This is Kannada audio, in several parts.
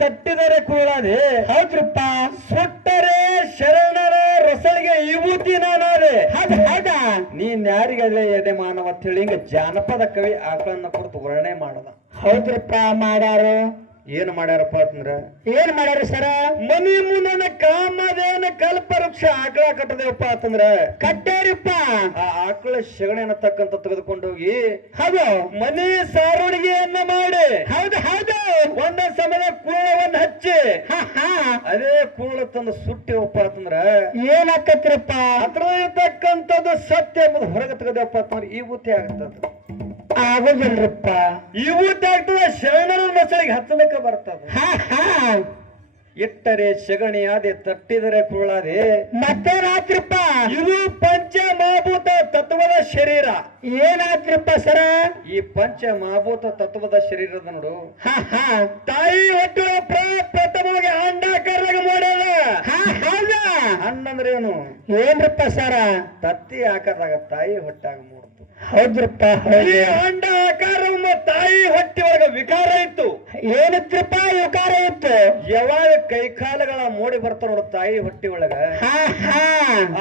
ತಟ್ಟಿದರೆ ಕೂಡದೆ ಹೌದ್ರಪ್ಪ. ಸುಟ್ಟರೆ ಶರಣರ ರೊಸಳಿಗೆ ವಿಭೂತಿ ನಾನಾದೆ. ಹೌದ ನೀನ್ ಯಾರಿಗಾದ್ರೆ ಎದೆ ಮಾನವ ಅಂತ ಹೇಳಿ ಹಿಂಗ ಜಾನಪದ ಕವಿ ಆಕಳನ್ನ ಕುರಿತು ವರ್ಣನೆ ಮಾಡದ? ಹೌದ್ರಪ್ಪ ಮಾಡ್ಯಾರು ಏನ್ ಮಾಡ್ಯಾರಪ್ಪ ಅಂತಂದ್ರ ಏನ್ ಮಾಡ್ಯಾರ ಸರ? ಮನಿ ಮುಂದನ ಕಾಮದೇನ ಕಲ್ಪವೃಕ್ಷ ಆಕಳ ಕಟ್ಟದೇವಪ್ಪ ಅಂತಂದ್ರ ಕಟ್ಟಾರಿಪ್ಪ. ಆ ಆಕಳ ಸೆಗಣಿಯನ್ನ ತಕ್ಕಂತ ತೆಗೆದುಕೊಂಡೋಗಿ ಹೌದು. ಮನಿ ಸಾರುಣಿಗೆಯನ್ನ ಮಾಡಿ ಹೌದು ಹೌದು. ಒಂದ ಸಮಯ ಕೂಳವನ್ನ ಹಚ್ಚಿ ಹಾ ಹಾ. ಅದೇ ಕೂಳ ತಂದು ಸುಟ್ಟಿವಪ್ಪ ಅಂತಂದ್ರ ಏನ್ ಆಕತ್ರಪ್ಪ ಅದ್ರ ಇರ್ತಕ್ಕಂಥದ್ದು ಸತ್ಯ ಎಂಬುದು ಹೊರಗೆ ತೆಗೆದಪ್ಪ ಅಂತಂದ್ರೆ ಈ ಬುತ್ತಿ ಆಗ್ತದ ಆಗೋದಿಲ್ರಪ್ಪ ಈ ಬುದ್ಧಿ ಆಗ್ತದ ಶರಣರ ನಸಳಿಗೆ ಹತ್ತಲಕ್ಕ ಬರ್ತದ ಹಾ ಹಾ. ಇಟ್ಟರೆ ಸೆಗಣಿ ಆದೆ ತಟ್ಟಿದರೆ ಕುರುಳಾದೆ. ರಾತ್ರಿಪ್ಪ? ಇದು ಪಂಚ ಮಹಾಭೂತ ತತ್ವದ ಶರೀರ. ಏನಾದ್ರಿಪ್ಪ ಸರ? ಈ ಪಂಚ ಮಹಾಭೂತ ತತ್ವದ ಶರೀರದ ನೋಡು. ಹಾ ಹಾ. ತಾಯಿ ಹೊಟ್ಟೆ ಪ್ರಥಮವಾಗಿ ಅಂಡಾಕಾರದಾಗ ಮಾಡ್ಯಾರ ಹಾ ಹಣ್ಣಂದ್ರೆ ಏನು? ಏನ್ರಪ್ಪ ಸರ? ತತ್ತಿ ಆಕಾರದಾಗ ತಾಯಿ ಹೊಟ್ಟಾಗ ಮೂಡ್ತು ಹೌದ್ರಪ್ಪ ಈ ಅಂಡ ಆಕಾರವನ್ನ ತಾಯಿ ಹೊಟ್ಟಿ ಒಳಗ ವಿಕಾರ ಇತ್ತು. ಏನತ್ರಪ್ಪ ಯುಕಾರ ಇತ್ತು? ಯಾವಾಗ ಕೈಕಾಲಗಳ ಮೋಡಿ ಬರ್ತಾರ ನೋಡು ತಾಯಿ ಹೊಟ್ಟಿ ಒಳಗ. ಹಾ ಹಾ.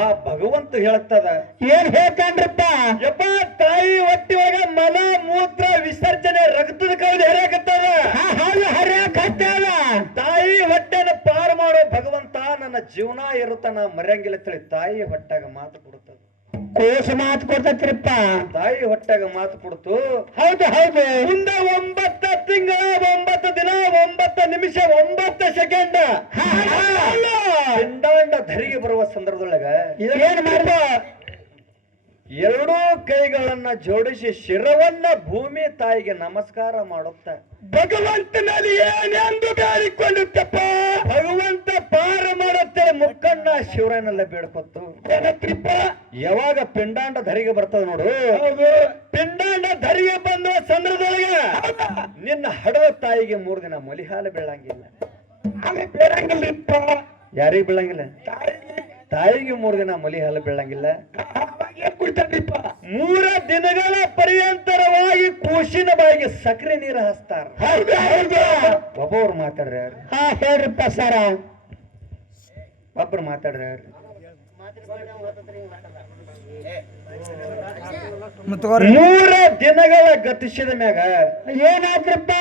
ಆ ಭಗವಂತ ಹೇಳ್ತದ ಏನ್ ಹೇಳ್ತಾನ್ರಪ್ಪ? ಯಪ್ಪ ತಾಯಿ ಹೊಟ್ಟಿ ಒಳಗ ಮಲ ಮೂತ್ರ ವಿಸರ್ಜನೆ ರಕ್ತದ ಕವಲಿ ಹರಿಯಾಕತ್ತದ. ಹಾ ಹೌದು ಹರಿಯಾಕ ಹತ್ತಾದ ತಾಯಿ ಹೊಟ್ಟೆನ ಪಾರು ಮಾಡೋ ಭಗವಂತ ನನ್ನ ಜೀವನ ಇರುತ್ತ ನಾ ಮರ್ಯಂಗಿಲ್ಲ ತಾಯಿ ಹೊಟ್ಟಾಗ ಮಾತು ಕೊಡುತ್ತದ. ಕೋಶ ಮಾತು ಕೊಡ್ತತ್ರಿಪ್ಪ. ತಾಯಿ ಹೊಟ್ಟೆಗೆ ಮಾತು ಕೊಡ್ತು. ಹೌದು ಹೌದು. ಮುಂದೆ ಒಂಬತ್ತು ತಿಂಗಳ ಒಂಬತ್ತು ದಿನ ಒಂಬತ್ತು ನಿಮಿಷ ಒಂಬತ್ತು ಸೆಕೆಂಡ್. ಧರಿಗೆ ಬರುವ ಸಂದರ್ಭದೊಳಗ ಏನ್ ಮಾಡ್ದ? ಎರಡೂ ಕೈಗಳನ್ನ ಜೋಡಿಸಿ ಶಿರವನ್ನ ಭೂಮಿ ತಾಯಿಗೆ ನಮಸ್ಕಾರ ಮಾಡುತ್ತ. ಭಗವಂತನಲ್ಲಿ ಏನೆಂದು ಬೇಡಿಕೊಳ್ಳುತ್ತಪ್ಪ? ಭಗವಂತ ಪಾರ ಮಾಡುತ್ತೆ ಮುಕ್ಕಣ್ಣ ಶಿವರನ್ನೆಲ್ಲ ಬೇಡ್ಕೊತ್ತು ಏನತ್ರಪ್ಪ? ಯಾವಾಗ ಪಿಂಡಾಂಡ ಧರಿಗೆ ಬರ್ತದ ನೋಡು. ಪಿಂಡಾಂಡ ಧರಿಗೆ ಬಂದ ಸಂದರ್ಭದೊಳಗ ನಿನ್ನ ಹಡವ ತಾಯಿಗೆ ಮೂರು ದಿನ ಮಲಿಹಾಲ ಹಾಲು ಬೀಳಂಗಿಲ್ಲ ಬೇಡಂಗಿಲ್ಲಪ್ಪ. ಯಾರಿಗೂ ಬೀಳಂಗಿಲ್ಲ? ತಾಯಿಗೆ. ಮೂರು ದಿನ ಮಲಿಹಾಲ ಹಾಲು ಬೀಳಂಗಿಲ್ಲ ಏನ್ ಮೂರ ದಿನಗಳ ಪರ್ಯಂತರವಾಗಿ ಕೂಸಿನ ಬಾಯಿಗೆ ಸಕ್ಕರೆ ನೀರು ಹಚ್ತಾರ ಹೌದು ಹೌದು. ಒಬ್ಬವ್ರು ಮಾತಾಡ್ರಿ ಯಾರು ಹಾ ಹೇಳ್ರಿಪ್ಪ ಸರ. ಒಬ್ರು ಮಾತಾಡ್ರಿ ಮೂರ ದಿನಗಳ ಗತಿಸಿದ ಮ್ಯಾಗ ಏನಾದ್ರಪ್ಪ?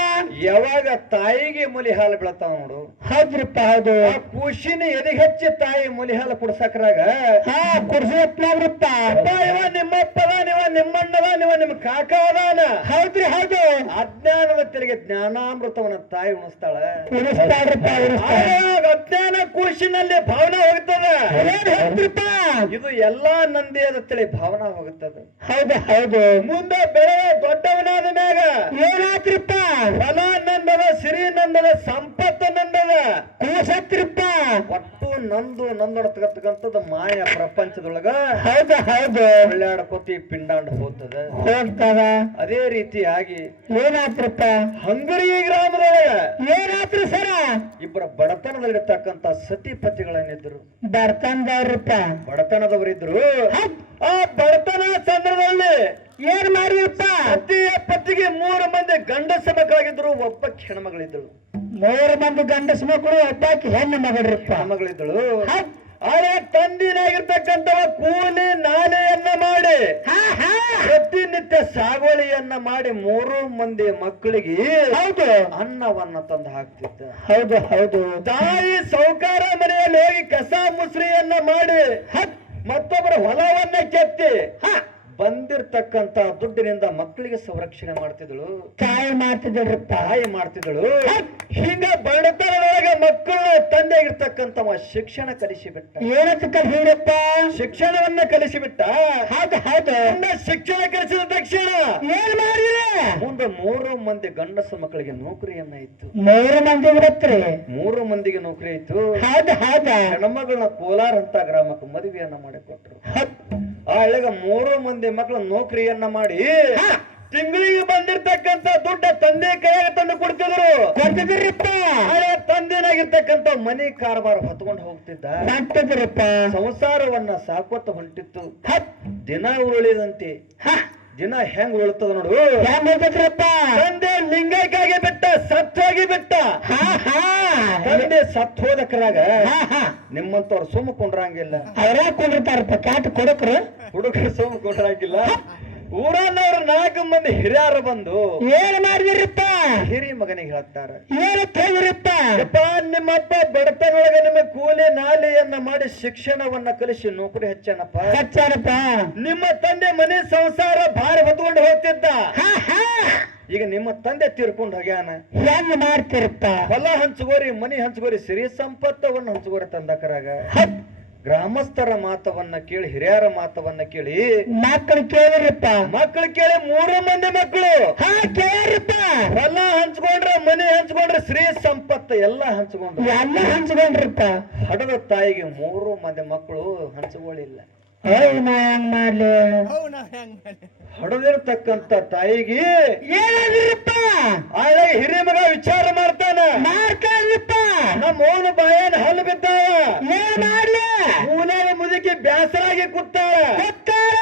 ಯಾವಾಗ ತಾಯಿಗೆ ಮುಲಿ ಹಾಲು ಬೀಳತಾವ ನೋಡು. ಹೌದ್ರಪ್ಪ ಹೌದು. ಆ ಕೂಸಿನ ಎದೆಗೆ ಹಚ್ಚಿ ತಾಯಿ ಮುಲಿ ಹಾಲು ಕುಡ್ಸಕ್ರಾಗ? ಹಾ ಕುಡ್ಸಪ್ಪ ಅಪ್ಪ ಇವ ನಿಮ್ಮಪ್ಪದ ನೀವ ನಿಮ್ಮಣ್ಣದ ನೀವ ನಿಮ್ಮ ಕಾಕ ಅದಾನ ಹೌದ್ರಿ ಹೌದು. ಅಜ್ಞಾನದ ತೆರಿಗೆ ಜ್ಞಾನಾಮೃತವನ್ನ ತಾಯಿ ಉಣಿಸ್ತಾಳ. ಅಜ್ಞಾನ ಕೂಸಿನಲ್ಲಿ ಭಾವನೆ ಹೋಗ್ತದ. ಇದು ಎಲ್ಲಾ ನಂದಿಯದ ತಿಳಿ ಭಾವನಾ ಹೋಗುತ್ತದೆ ಹೌದು ಹೌದು ಮುಂದೆ ಬೆಳೆ ದೊಡ್ಡವನಾದ ಮ್ಯಾಗ ಏನಾತ್ರಿಪ್ಪ ಹೊಲ ನಂದದ ಸಿರಿ ನಂದದ ಸಂಪತ್ತ ನಂದದ ಕೂಸತ್ರಿಪ್ಪ ನಂದು ನಂದೊಡತಕ್ಕಂಥದ್ದು ಮಾಯ ಪ್ರಪಂಚದೊಳಗ ಹೌದು ಹೌದು. ಒಳ್ಳೆಯಾಡ್ಕೋತಿ ಪಿಂಡಾಂಡ ಹೋಗ್ತದ. ಹೋಗ್ತದ? ಅದೇ ರೀತಿಯಾಗಿ ಏನಾತ್ರಪ್ಪ ಹಂಗರಿ ಗ್ರಾಮದೊಳಗ ಏನಾತ್ರಿ ಸರ? ಇಬ್ಬರ ಬಡತನದಲ್ಲಿರ್ತಕ್ಕಂಥ ಸತಿಪತಿಗಳನ್ನಿದ್ರು ಬಡತನದವ್ರಪ್ಪ ಬಡತನದವರಿದ್ರು. ಆ ಬಡತನ ಚಂದ್ರದಲ್ಲಿ ಏನ್ ಮಾಡಿಯಪ್ಪ? ಸತಿಯ ಪತಿಗೆ ಮೂರು ಮಂದಿ ಗಂಡಸ ಮಕ್ಕಳಾಗಿದ್ರು ಒಬ್ಬ ಕ್ಷಣಮಗಳಿದ್ದಳು ಮೂರು ಮಂದಿ ಗಂಡಸ ಮಕ್ಕಳು ಒಬ್ಬಾಕಿ ಹೆಣ್ಣು ಮಗಳ್ರಪ್ಪ. ಮಗಳಿದ್ದಳು. ಆದ್ರೆ ತಂದಿನಾಗಿರ್ತಕ್ಕಂಥವ ಕೂಲಿ ನಾಲೆಯನ್ನ ಮಾಡಿ ಪ್ರತಿನಿತ್ಯ ಸಾಗುವಳಿಯನ್ನ ಮಾಡಿ ಮೂರು ಮಂದಿ ಮಕ್ಕಳಿಗೆ ಹೌದು. ಅನ್ನವನ್ನ ತಂದು ಹಾಕ್ತಿದ್ದ. ಹೌದು ಹೌದು. ತಾಯಿ ಸೌಕಾರ ಮನೆಯಲ್ಲಿ ಹೋಗಿ ಕಸ ಮುಸ್ರಿಯನ್ನ ಮಾಡಿ ಮತ್ತೊಬ್ಬರ ಹೊಲವನ್ನ ಕೆತ್ತಿ ಹ, ಬಂದಿರ್ತಕ್ಕಂತ ದುಡ್ಡಿನಿಂದ ಮಕ್ಕಳಿಗೆ ಸಂರಕ್ಷಣೆ ಮಾಡ್ತಿದ್ದಳು. ತಾಯಿ ಮಾಡ್ತಿದ್ದಳು ತಾಯಿ ಮಾಡ್ತಿದ್ದಳು. ಹಿಂಗ ಬಡತನದೊಳಗೆ ತಂದೆ ಇರ್ತಕ್ಕಂತ ಶಿಕ್ಷಣ ಕಲಿಸಿಬಿಟ್ಟ. ಏನಂತ ಕಲಿಸಿರಪ್ಪ ಶಿಕ್ಷಣವನ್ನ ಕಲಿಸಿಬಿಟ್ಟ. ಹೌದು ಹೌದು. ಶಿಕ್ಷಣ ಕಲಿಸಿದ ತಕ್ಷಣ ಏನ್ ಮಾಡಿದ್ರೆ ಮುಂದೆ ಮೂರು ಮಂದಿ ಗಂಡಸು ಮಕ್ಕಳಿಗೆ ನೌಕರಿಯನ್ನ ಇತ್ತು. ಮೂರು ಮಂದಿ ಬಿಡತ್ರಿ. ಮೂರು ಮಂದಿಗೆ ನೌಕರಿ ಇತ್ತು. ಹೌದು ಹೌದು. ಹೆಣ್ಮಗಳನ್ನ ಕೋಲಾರ ಅಂತ ಗ್ರಾಮಕ್ಕೆ ಮದುವೆಯನ್ನ ಮಾಡಿಕೊಟ್ರು. ಆ ಮೂರು ಮಂದಿ ಮಕ್ಕಳು ನೌಕರಿಯನ್ನ ಮಾಡಿ ತಿಂಗಳಿಗೆ ಬಂದಿರ್ತಕ್ಕಂತ ದುಡ್ಡ ತಂದೆ ಕೈಯಾಗ ತಂದು ಕೊಡ್ತಿದ್ರು. ಆದ್ರೆ ತಂದೆನಾಗಿರ್ತಕ್ಕಂತ ಮನಿ ಕಾರಬಾರ ಹೊತ್ಕೊಂಡು ಹೋಗ್ತಿದ್ದ. ಸಂಸಾರವನ್ನ ಸಾಕೋತ ಹೊಂಟಿತ್ತು. ದಿನ ಉರುಳಿದಂತೆ ದಿನ ಹೆಂಗ್ ಉಳ್ತದ ನೋಡು. ಹೆಂಗ್ ತಂದೆ ಲಿಂಗೈಕಾಗಿ ಬಿಟ್ಟ ಸತ್ತೋಗಿ ಬಿಟ್ಟ. ಹಾ ಹಾ. ಸತ್ ಹೋದಕ್ರಾಗ ಹಾ ಹಾ. ನಿಮ್ಮಂತವ್ರು ಸುಮ್ಮ ಕುಂಡ್ರಂಗಿಲ್ಲ. ಅವ್ರ ಕುಂಡಿರ್ತಾರಪ್ಪ ಕ್ಯಾಟ್ ಕೊಡಕ್ರು? ಹುಡುಗರು ಸುಮ್ಮ ಕುಂಡ್ರಂಗಿಲ್ಲ. ಊರನ್ನವ್ರು ನಾಲ್ಕು ಮಂದಿ ಹಿರಿಯರು ಬಂದು ಏನ್ ಮಾಡಿದಿರಪ್ಪ? ಹಿರಿ ಮಗನಿಗೆ ಹೇಳ್ತಾರ. ಏನ್ ಹೇಳಿರಪ್ಪ ಯಪ್ಪ ನಿಮ್ಮಪ್ಪ ಬಡತನೊಳಗ ನಿಮ್ಮ ಕೂಲಿ ನಾಲಿಯನ್ನ ಮಾಡಿ ಶಿಕ್ಷಣವನ್ನ ಕಲಿಸಿ ನೌಕರಿ ಹೆಚ್ಚನಪ್ಪ. ಹೆಚ್ಚಾನಪ್ಪ? ನಿಮ್ಮ ತಂದೆ ಮನೆ ಸಂಸಾರ ಭಾರ ಹೊತ್ಕೊಂಡು ಹೋಗ್ತಿದ್ದ. ಈಗ ನಿಮ್ಮ ತಂದೆ ತೀರ್ಕೊಂಡು ಹೋಗ್ಯಾನ. ಹೆಂಗ್ ಮಾಡ್ತಿರಪ್ಪ? ಹೊಲ ಹಂಚಗೋರಿ ಮನಿ ಹಂಚಗೋರಿ ಸಿರಿ ಸಂಪತ್ತವನ್ನ ಹಂಚಗೋರಿ ತಂದಕರಾಗ. ಗ್ರಾಮಸ್ಥರ ಮಾತವನ್ನ ಕೇಳಿ ಹಿರಿಯರ ಮಾತವನ್ನ ಕೇಳಿ ಮಕ್ಕಳು ಕೇಳಿರಪ್ಪ ಮಕ್ಕಳು ಕೇಳಿ ಮೂರು ಮಂದಿ ಮಕ್ಕಳು. ಹಾ ಕೇಳಿರಪ್ಪ ಹೊಲ ಹಂಚ್ಕೊಂಡ್ರ ಮನೆ ಹಂಚ್ಕೊಂಡ್ರ ಶ್ರೀ ಸಂಪತ್ತು ಎಲ್ಲ ಹಂಚ್ಕೊಂಡ್ರು. ಎಲ್ಲ ಹಂಚ್ಕೊಂಡ್ರಪ್ಪ. ಹಡದ ತಾಯಿಗೆ ಮೂರು ಮಂದಿ ಮಕ್ಕಳು ಹಂಚ್ಕೊಳ್ಳಿಲ್ಲ ಅಯ್ಯ ನಾ ಹೆಂಗ್ ಮಾಡ್ಲಿ ಹೊಡೆದಿರ್ತಕ್ಕಂತ ತಾಯಿಗೆ ಏನಾಗಿರಪ್ಪ ಆಳೆ ಹಿರಿಯ ಮಗ ವಿಚಾರ ಮಾಡ್ತಾನ. ಮಾಡ್ತಾರಪ್ಪ ನಮ್ಮ ಓನ ಬಾಯನ್ ಹಲ್ಲು ಬಿದ್ದಾವ ಏನ್ ಮಾಡ್ಲಿ? ಮುದುಕಿ ಬ್ಯಾಸರಾಗಿ ಕೂತಾಳ. ಗೊತ್ತಾರ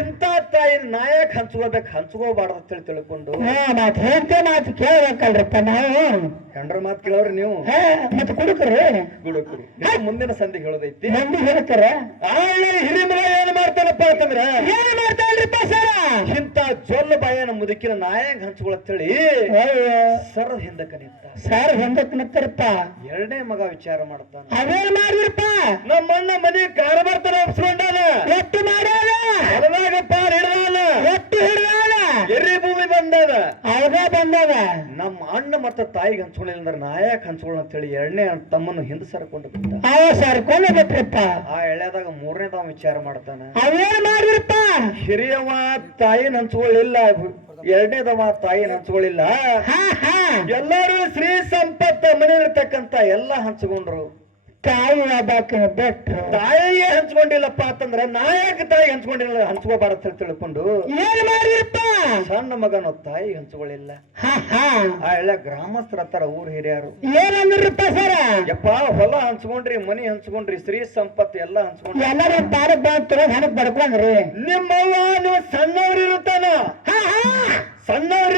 ಇಂತ ತಾಯಿ ನಾಯಕ್ ಹಂಚ್ಕೋಬೇಕು ಹಂಚ್ಕೋಬಾರ್ದು ಅಂತ ಹೇಳಿ ತಿಳ್ಕೊಂಡು. ಹಾ ಮಾತ್ ಹೇಳ್ತೇ ಮಾತು ಕೇಳ್ಬೇಕಲ್ರಪ್ಪ ನಾವು. ಹೆಂಡ್ರ ಮಾತು ಕೇಳೋರಿ ನೀವು. ಹಾ ಮತ್ ಕುಡುಕ್ರಿ? ಗುಡುಕ್ರಿ ಮುಂದಿನ ಸಂಧಿ ಹೇಳೋದೈತಿ. ಮಂದಿ ಹೇಳ್ತಾರ. ಆಳೆ ಹಿರಿಯ ಏನ್ ಮಾಡ್ತಾನಪ್ಪ ಅಂತಂದ್ರೆ ಏನ್ ಬಾಯನ ಮುದುಕಿನ ನಾಯಕ್ ಹಂಚ್ಕೊಳತ್ತೇಳಿ ಸರದ ಹಿಂದಕ್ಕೆ ನಿಂತ. ಸರ್ ಹಿಂದಕ್ಕ ನಿಂತಿರಪ್ಪ ಎರಡನೇ ಮಗ ವಿಚಾರ ಮಾಡ್ತಾನ. ಅದೇ ಮಾಡಿದ್ರಪ್ಪ ನಮ್ಮ ಅಣ್ಣ ಮನೆ ಕಾರಬಾರ್ತಾನ ಒಪ್ಸ್ಕೊಂಡಾನ. ಒಟ್ಟು ಮಾಡ್ಯಾನ. ಹೊಲದಾಗ ಪಾರ್ ಹಿಡ್ದಾನ. ಒಟ್ಟು ಹಿಡ್ದಾನ. ಎರಿ ಭೂಮಿ ಬಂದದ. ಅವಾಗ ಬಂದದ. ನಮ್ಮ ಅಣ್ಣ ಮತ್ತ ತಾಯಿಗೆ ಹಂಚ್ಕೊಳ್ಳಿಲ್ಲ ಅಂದ್ರೆ ನಾಯಕ್ ಹಂಚ್ಕೊಳ್ಳ ಅಂತೇಳಿ ಎರಡನೇ ತಮ್ಮನ್ನು ಹಿಂದೆ ಸರ್ಕೊಂಡು ಬಿಟ್ಟ. ಅವ ಸರ್ಕೊಂಡ ಬಿಟ್ರಪ್ಪ. ಆ ಎಳೆದಾಗ ತಾವ ವಿಚಾರ ಮಾಡ್ತಾನ. ಅವೇನ್ ಮಾಡಿದ್ರಪ್ಪ ಹಿರಿಯವ ತಾಯಿ ಹಂಚ್ಕೊಳ್ಳಿಲ್ಲ. ಎರಡನೇದವ ತಾಯಿ ಹಂಚ್ಕೊಳ್ಳಿಲ್ಲ ಎಲ್ಲರೂ ಶ್ರೀ ಸಂಪತ್ತ ಮನೆಯಲ್ಲಿರ್ತಕ್ಕಂತ ಎಲ್ಲ ಹಂಚ್ಕೊಂಡ್ರು. ತಾಯಿ ತಾಯಿಯೇ ಹಂಚ್ಕೊಂಡಿಲ್ಲಪ್ಪ ಅಂತಂದ್ರ ನಾಯಕ ತಾಯಿ ಹಂಚ್ಕೊಂಡಿಲ್ಲ ಹಂಚ್ಕೋಬಾರ್ದು ಅಂತ ತಿಳ್ಕೊಂಡು. ಏನ್ ಮಾಡಿದ್ರಪ್ಪ? ಸಣ್ಣ ಮಗನ ತಾಯಿ ಹಂಚ್ಕೊಳ್ಳಿಲ್ಲ ಆ ಎಲ್ಲ ಗ್ರಾಮಸ್ಥರ ಹತ್ತಾರ ಊರ್ ಹಿರಿಯರು. ಏನಂದ್ರಪ್ಪ ಸರ? ಯಪ್ಪ ಹೊಲ ಹಂಚ್ಕೊಂಡ್ರಿ ಮನಿ ಹಂಚ್ಕೊಂಡ್ರಿ ಸ್ತ್ರೀ ಸಂಪತ್ತು ಎಲ್ಲ ಹಂಚ್ಕೊಂಡ್ರಿ. ಎಲ್ಲರೂ ಬಂತರೋ ತಗೊಂಡ್ ಹಣಕ್ ಬಡ್ಕೊಂಡ್ರಿ. ನಿಮ್ಮವ್ವ ನೀವು ಸಣ್ಣವ್ರು ಇರುತ್ತಾನ?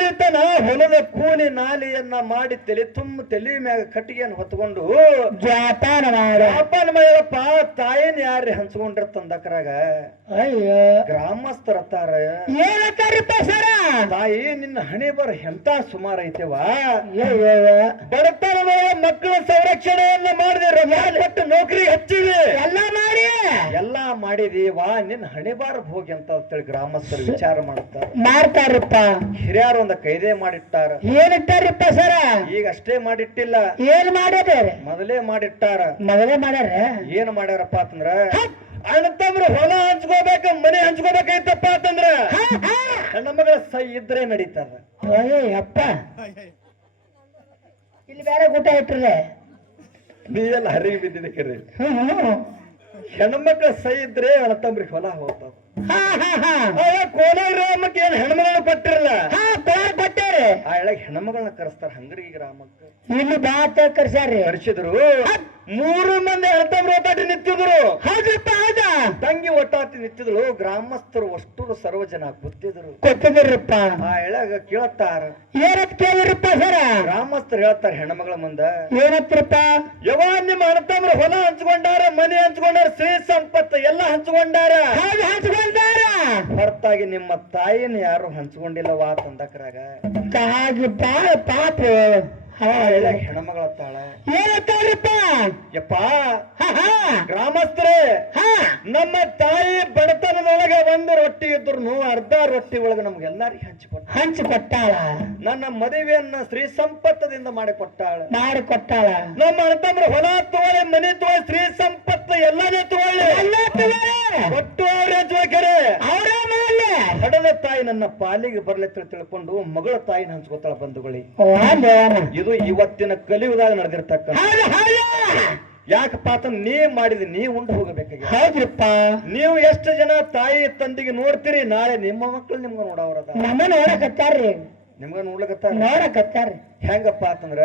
ಇರ್ತಾನ ಹೊಲದ ಕೂಲಿ ನಾಲಿಯನ್ನ ಮಾಡಿ ತಲೆ ತುಂಬ ತಲೆ ಮ್ಯಾಗ ಕಟ್ಟಿಗೆಯನ್ನು ಹೊತ್ಕೊಂಡು ಜಾಪಾನ ಮೈಯಪ್ಪ ತಾಯಿನ ಯಾರ್ರಿ ಹಂಚ್ಕೊಂಡಿರ್ತಂದಕ್ರಾಗ ಅಯ್ಯೋ. ಗ್ರಾಮಸ್ಥರ ತಾರ ಸರ? ತಾಯಿ ನಿನ್ನ ಹಣೆ ಬರ ಎಂತ ಸುಮಾರು ಐತೆವಾ ಬಡತನದ ಮಕ್ಕಳ ಸಂರಕ್ಷಣೆಯನ್ನ ಮಾಡಿದ್ರೆ ಹೊಟ್ಟು ನೌಕರಿ ಹಚ್ಚಿದೆ. ಎಲ್ಲ ಮಾಡಿ? ಎಲ್ಲಾ ಮಾಡಿದಿ ವಾ ನಿನ್ನ ಹಣೆ ಬಾರ ಹೋಗಿ ಅಂತ ಅಂತೇಳಿ ಗ್ರಾಮಸ್ಥರು ವಿಚಾರ ಮಾಡುತ್ತಾರೆ ಮಾಡ್ತಾರಪ್ಪ. ಹಿರಿಯರು ಒಂದ ಕೈದೆ ಮಾಡಿಟ್ಟಾರ. ಏನಿಟ್ಟಾರಪ್ಪ ಸರ? ಈಗ ಅಷ್ಟೇ ಮಾಡಿಟ್ಟಿಲ್ಲ. ಏನ್ ಮಾಡ್ಯಾರ? ಮೊದಲೇ ಮಾಡಿಟ್ಟಾರ. ಮೊದಲೇ ಮಾಡ್ಯಾರ? ಏನ್ ಮಾಡ್ಯಾರಪ್ಪ ಅಂತಂದ್ರ ಅಣ್ಣ ತಮ್ರ ಹೊಲ ಹಂಚ್ಕೋಬೇಕ ಮನೆ ಹಂಚ್ಕೋಬೇಕಾಯ್ತಪ್ಪ ಅಂತಂದ್ರ. ಹೆಣ್ಣ ಮಗಳ ಸೈ ಇದ್ರೆ ನಡೀತಾರ ಅಪ್ಪ ಇಲ್ಲಿ ಬೇರೆ ಊಟ ಇಟ್ಟ್ರೆ ನೀ ಎಲ್ಲ ಹರಿವಿ ಬಿದ್ದಿದೆ ಕರೆ. ಹೆಣ್ಮಕ್ಳ ಸೈ ಇದ್ರೆ ಅಣ್ಣ ತಮ್ರಿಗೆ ಹೊಲ ಹೋಗ್ತಾವ. ಹಾ ಹಾ ಹಾ. ಅವಾಗ ಕೋಲಾರ ಗ್ರಾಮಕ್ಕೆ ಏನ್ ಹೆಣ್ಮಗಳನ್ನ ಕೊಟ್ಟಿರಲ್ಲ? ಕೊಟ್ಟಾರೆ. ಆ ಎಳಗ್ ಹೆಣ್ಮಗಳನ್ನ ಕರೆಸ್ತಾರ ಹಂಗರಿ ಗ್ರಾಮಕ್ಕೆ. ಇಲ್ಲಿ ಬಾತ ಕರ್ಸ್ಯಾರ ಕರೆಸಿದ್ರು. ಮೂರು ಮಂದಿ ಒಟ್ಟಾಟಿ ನಿಂತಿದ್ರು. ಹೌದಾ ತಂಗಿ ಒಟ್ಟಾಟಿ ನಿಂತಿದ್ರು ಗ್ರಾಮಸ್ಥರು ಅಷ್ಟು ಸರ್ವ ಜನ ಗೊತ್ತಿದ್ರು ಕೊಟ್ಟಿದ್ರಪ್ಪ ಆ ಎಳಗ ಕೇಳತ್ತಾರ ಏನತ್ ಕೇಳಿರಪ್ಪ ಸರ? ಗ್ರಾಮಸ್ಥರು ಹೇಳ್ತಾರ ಹೆಣ್ಮಗಳ ಮುಂದ. ಏನತ್ರಪ್ಪ? ಯಾವ ನಿಮ್ಮ ಅಣ್ತಮ್ರ ಹೊಲ ಹಂಚ್ಕೊಂಡಾರ ಮನೆ ಹಂಚ್ಕೊಂಡಾರ ಶ್ರೀ ಸಂಪತ್ತು ಎಲ್ಲ ಹಂಚ್ಕೊಂಡಾರ? ಹಂಚ್ಕೊಂಡಾರ? ಹೊರತಾಗಿ ನಿಮ್ಮ ತಾಯಿನ ಯಾರು ಹಂಚ್ಕೊಂಡಿಲ್ಲವಾ ತಂದಕ್ರಾಗ? ಕಾಗಿ ಬಾ ಪಾಪ. ಹೆಣ್ಮಗಳ ತಾಳ ಏನತ್ತಾರಪ್ಪ ಯಪ್ಪಾ ಗ್ರಾಮಸ್ಥರೇ ಹಾ. ನಮ್ಮ ತಾಯಿ ಬಡತನದೊಳಗ ಒಂದು ರೊಟ್ಟಿ ಇದ್ರು ಅರ್ಧ ರೊಟ್ಟಿ ಒಳಗ ನಮ್ಗೆಲ್ಲಾರಿಗೆ ಹಂಚಿಕೊಟ್ಟ. ಹಂಚಿ ಕೊಟ್ಟಾಳ ನನ್ನ ಮದುವೆಯನ್ನ ಸ್ತ್ರೀ ಸಂಪತ್ತದಿಂದ ಮಾಡಿಕೊಟ್ಟಾಳ. ಮಾಡಿ ಕೊಟ್ಟಾಳ ನಮ್ಮ ಅಂತಂದ್ರೆ ಹೊಲ ತಗೊಳ್ಳಿ ಮನೆ ತಗೊಳ್ಳಿ ಸ್ತ್ರೀ ಸಂಪತ್ತು ಎಲ್ಲಾನೇ ತಗೊಳ್ಳಿ. ಒಟ್ಟು ಅವ್ರ ಹಂಚ್ಬೇಕಾರೆ ಅವ್ರೇ ಹಡದ ತಾಯಿ ನನ್ನ ಪಾಲಿಗೆ ಬರ್ಲಿ ತಿಳ್ಕೊಂಡು ಮಗಳ ತಾಯಿನ ಹಂಚ್ಕೋತಾಳ ಬಂಧುಗಳಿ? ಇದು ಇವತ್ತಿನ ಕಲಿಯುಗದಾಗ ನಡೆದಿರ್ತಕ್ಕ ಯಾಕಪ್ಪ ಅಂತ ನೀ ಮಾಡಿದ ನೀ ಉಂಡು ಹೋಗಬೇಕಾಗಿ. ಹೌದ್ರಪ್ಪ. ನೀವು ಎಷ್ಟು ಜನ ತಾಯಿ ತಂದಿಗೆ ನೋಡ್ತೀರಿ ನಾಳೆ ನಿಮ್ಮ ಮಕ್ಕಳು ನಿಮ್ಗ ನೋಡವ್ರ ನಮ್ಮ ನೋಡಕತ್ತಾರ್ರಿ. ನಿಮ್ಗ ನೋಡ್ಲಕತ್ತಾರ? ನೋಡಕತ್ತಾರ್ರಿ. ಹೆಂಗಪ್ಪ ಅಂತಂದ್ರ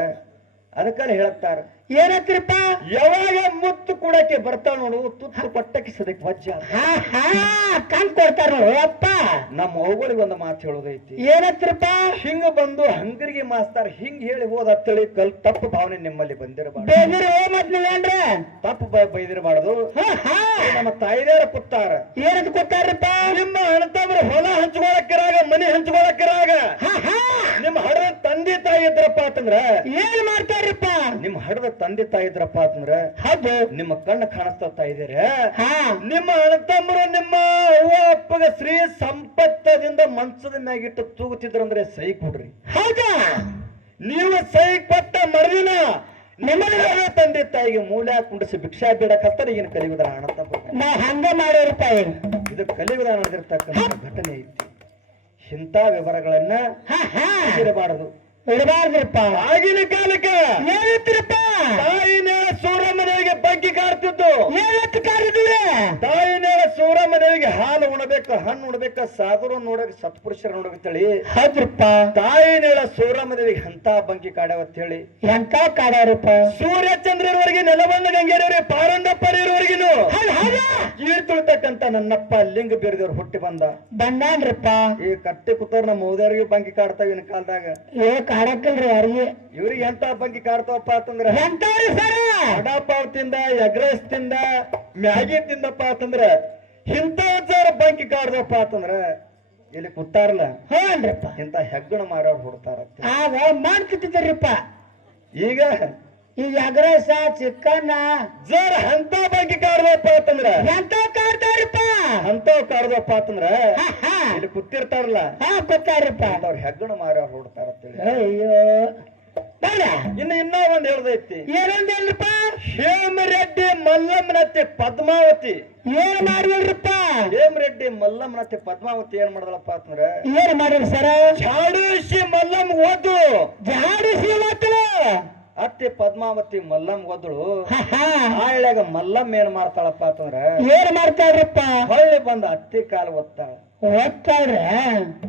ಅದಕ್ಕಲ್ಲಿ ಹೇಳತ್ತಾರ ಏನತ್ರಿಪ್ಪ? ಯಾವಾಗ ಮುತ್ತು ಕೊಡಕ್ಕೆ ಬರ್ತಾವ ನೋಡು ತುತ್ತು ಪಟ್ಟಕ್ಕೆ ಸದಕ್ಕೆ ವಜ್ಜ ಹಾ ಹಾ ಕಂಗ್ ಕೊಡ್ತಾರ ನೋಡು ಅಪ್ಪ ನಮ್ಮ ಅವ್ಗಳಿಗೆ ಒಂದು ಮಾತು ಹೇಳೋದೈತಿ. ಏನತ್ರಿಪ್ಪ? ಹಿಂಗ ಬಂದು ಹಂಗರಿಗೆ ಮಾಸ್ತಾರ ಹಿಂಗ್ ಹೇಳಿ ಹೋದ ತಳಿ ಕಲ್ ತಪ್ಪು ಭಾವನೆ ನಿಮ್ಮಲ್ಲಿ ಬಂದಿರಬಾರ್ದು. ನೀವೇನ್ರ ತಪ್ಪು ಬೈದಿರಬಾರ್ದು. ಹಾ ಹಾ. ನಮ್ಮ ತಾಯಿದಾರ ಕುತ್ತಾರ ಏನಂತ ಕೊಟ್ಟಾರಪ್ಪ ನಿಮ್ಮ ಅಣ್ಣತಮ್ಮರ ಹೊಲ ಹಂಚ್ಕೊಳಕ್ಕಿರಾಗ ಮನೆ ಹಂಚ್ಕೊಳಕ್ಕಿರಾಗ. ಹಾ ನಿಮ್ಮ ಹಡದ ತಂದೆ ತಾಯಿ ಇದ್ರಪ್ಪ ಅಂತಂದ್ರ ಏನ್ ಮಾಡ್ತಾರಪ್ಪ ನಿಮ್ಮ ಹಡದ ತಂದೆ ತಾಯಿ ಇದ್ರಪ್ಪ ಅಂತಂದ್ರ ಹೌದು ನಿಮ್ಮ ಕಣ್ಣು ಕಾಣಿಸ್ತಾ ಇದ್ದೀರ. ಹಾ. ನಿಮ್ಮ ತಮ್ಮರು ನಿಮ್ಮ ಅವ್ವ ಅಪ್ಪಗ ಶ್ರೀ ಸಂಪತ್ತದಿಂದ ಮಂಚದ ಮ್ಯಾಗಿಟ್ಟು ತೂಗುತ್ತಿದ್ರಂದ್ರೆ ಸೈ ಕೊಡ್ರಿ. ಹೌದಾ? ನೀವು ಸೈ ಕೊಟ್ಟ ಮರದಿನ ನಿಮಗೆ ತಂದೆ ತಾಯಿಗೆ ಮೂಲ ಕುಂಡಿಸಿ ಭಿಕ್ಷಾ ಬೇಡಕತ್ತಾರ ಏನು ಕಲಿಯುವುದರ ಹಣ ನಾ ಹಂಗ ಮಾಡಿರ್ತಾಯಿ ಇದು ಕಲಿಯುವುದ ನಡೆದಿರ್ತಕ್ಕಂಥ ಘಟನೆ ಐತಿ. ಇಂಥ ವಿವರಗಳನ್ನ ಹಾ ಹಾ. ಇರಬಾರದು ಇಡಬಾರ್ದ್ರಪ್ಪ ಆಗಿನ ಕಾಲಕ್ಕ ಏನೈತ್ರಪ್ಪ ತಾಯಿನ ಸೂರಮ್ಮನಿಗೆ ಬಗ್ಗೆ ಕಾಡ್ತಿದ್ದು ತಾಯಿ ನೇರ ತಾಯಿನ ದೇವಿಗೆ ಹಾಲು ಉಣಬೇಕು ಹಣ್ಣು ಉಣಬೇಕ ಸಾಗರ ನೋಡಕ್ ಸತ್ಪುರುಷರ ನೋಡಕತ್ತೇಳಿ ಹೌದ್ರಪ್ಪ. ತಾಯಿನೇಳ ಸೂರಮ್ಮದೇವಿಗೆ ಅಂತ ಬಂಕಿ ಕಾಡವತ್ ಹೇಳಿ ಎಂತ ಕಾಡ್ಯಾರಪ್ಪ? ಸೂರ್ಯ ಚಂದ್ರ ನೆಲವನ್ನ ಗಂಗೆರವರಿಗೆ ಪಾರಂದಪ್ಪ ಹೌದ್ ಈರ್ ತುಳಿತಕ್ಕಂತ ನನ್ನಪ್ಪ ಲಿಂಗ ಬೇರೆದವ್ರು ಹುಟ್ಟಿ ಬಂದ. ಬಂದಾನ್ರಪ್ಪ. ಈ ಕಟ್ಟೆ ಕೂತವ್ರ ನಮ್ಮ ಮೋದವ್ರಿಗೆ ಬಂಕಿ ಕಾಡ್ತಾವ ಇನ್ ಕಾಲದಾಗ. ಏ ಕಾಡಕ್ಕಲ್ರಿ ಯಾರಿಗೆ ಇವ್ರಿಗೆ ಎಂತ ಬಂಕಿ ಕಾಡ್ತಾವಪ್ಪ ಅಂತಂದ್ರೆ. ಎಂತಾರಿ ಸರ? ವಡಾಪಾವ್ ತಿಂದ ಎಗ್ರೆಸ್ ತಿಂದ ಮ್ಯಾಗಿ ತಿಂದಪ್ಪ ಅಂತಂದ್ರ ಇಂಥ ಜರ ಬಂಕಿ ಕಾಡ್ದಪ್ಪ ಅಂತಂದ್ರ ಇಲ್ಲಿ ಕುತ್ತಾರಲ್ಲ ಹೇಳ್ರಪ್ಪ ಇಂತ ಹೆಗ್ಗಣ ಮಾರೋರು ಹುಡ್ತಾರ ಆಗ ಮಾಡ್ತಿದ್ದಿದ್ರಪ್ಪ ಈಗ ಈ ಎಗ್ರೆಸ ಚಿಕ್ಕನ್ನ ಜರ ಅಂತ ಬಂಕಿ ಕಾಡ್ದಪ್ಪ ಅಂತಂದ್ರ ಎಂತ ಕಾಡ್ತಾರಪ್ಪ? ಹಂತ ಕಾಡ್ದಪ್ಪ ಅಂತಂದ್ರ ಇಲ್ಲಿ ಕುತ್ತಿರ್ತಾರಲ್ಲ ಹಾ ಗೊತ್ತಾರಪ್ಪ ಅವ್ರ ಹೆಗ್ಗಣ ಮಾರೋರು ಹುಡ್ತಾರ ಅಯ್ಯೋ. ಇನ್ನು ಇನ್ನೂ ಒಂದ್ ಹೇಳ್ದೈತಿ. ಏನಂದೇನ್ರಪ್ಪ ಹೇಮರೆಡ್ಡಿ ಮಲ್ಲಮ್ಮನತ್ತೆ ಪದ್ಮಾವತಿ. ಏನ್ ಮಾಡಿದ್ರಪ್ಪ ಹೇಮರೆಡ್ಡಿ ಮಲ್ಲಮ್ಮನತ್ತೆ ಪದ್ಮಾವತಿ ಏನ್ ಮಾಡಿದಳಪ್ಪ ಅಂತಂದ್ರ ಏನ್ ಮಾಡಿದ್ರು ಸರ? ಜಾಡಿಸಿ ಮಲ್ಲಮ್ಮ ಓದು. ಜಾಡಿಸಿ ಅತ್ತೆ ಪದ್ಮಾವತಿ ಮಲ್ಲಮ್ಮ ಒದ್ದಳು ಹಾ ಹಾ. ಆಳ್ಯಾಗ ಮಲ್ಲಮ್ಮ ಏನ್ ಮಾಡ್ತಾಳಪ್ಪ ಅಂತಂದ್ರೆ ಏನ್ ಮಾಡ್ತಾರ್ರಪ್ಪ ಹೊಳ್ಳಿ ಬಂದ ಅತ್ತಿ ಕಾಲು ಒತ್ತಾಳ. ಓದ್ತಾಳ್ರ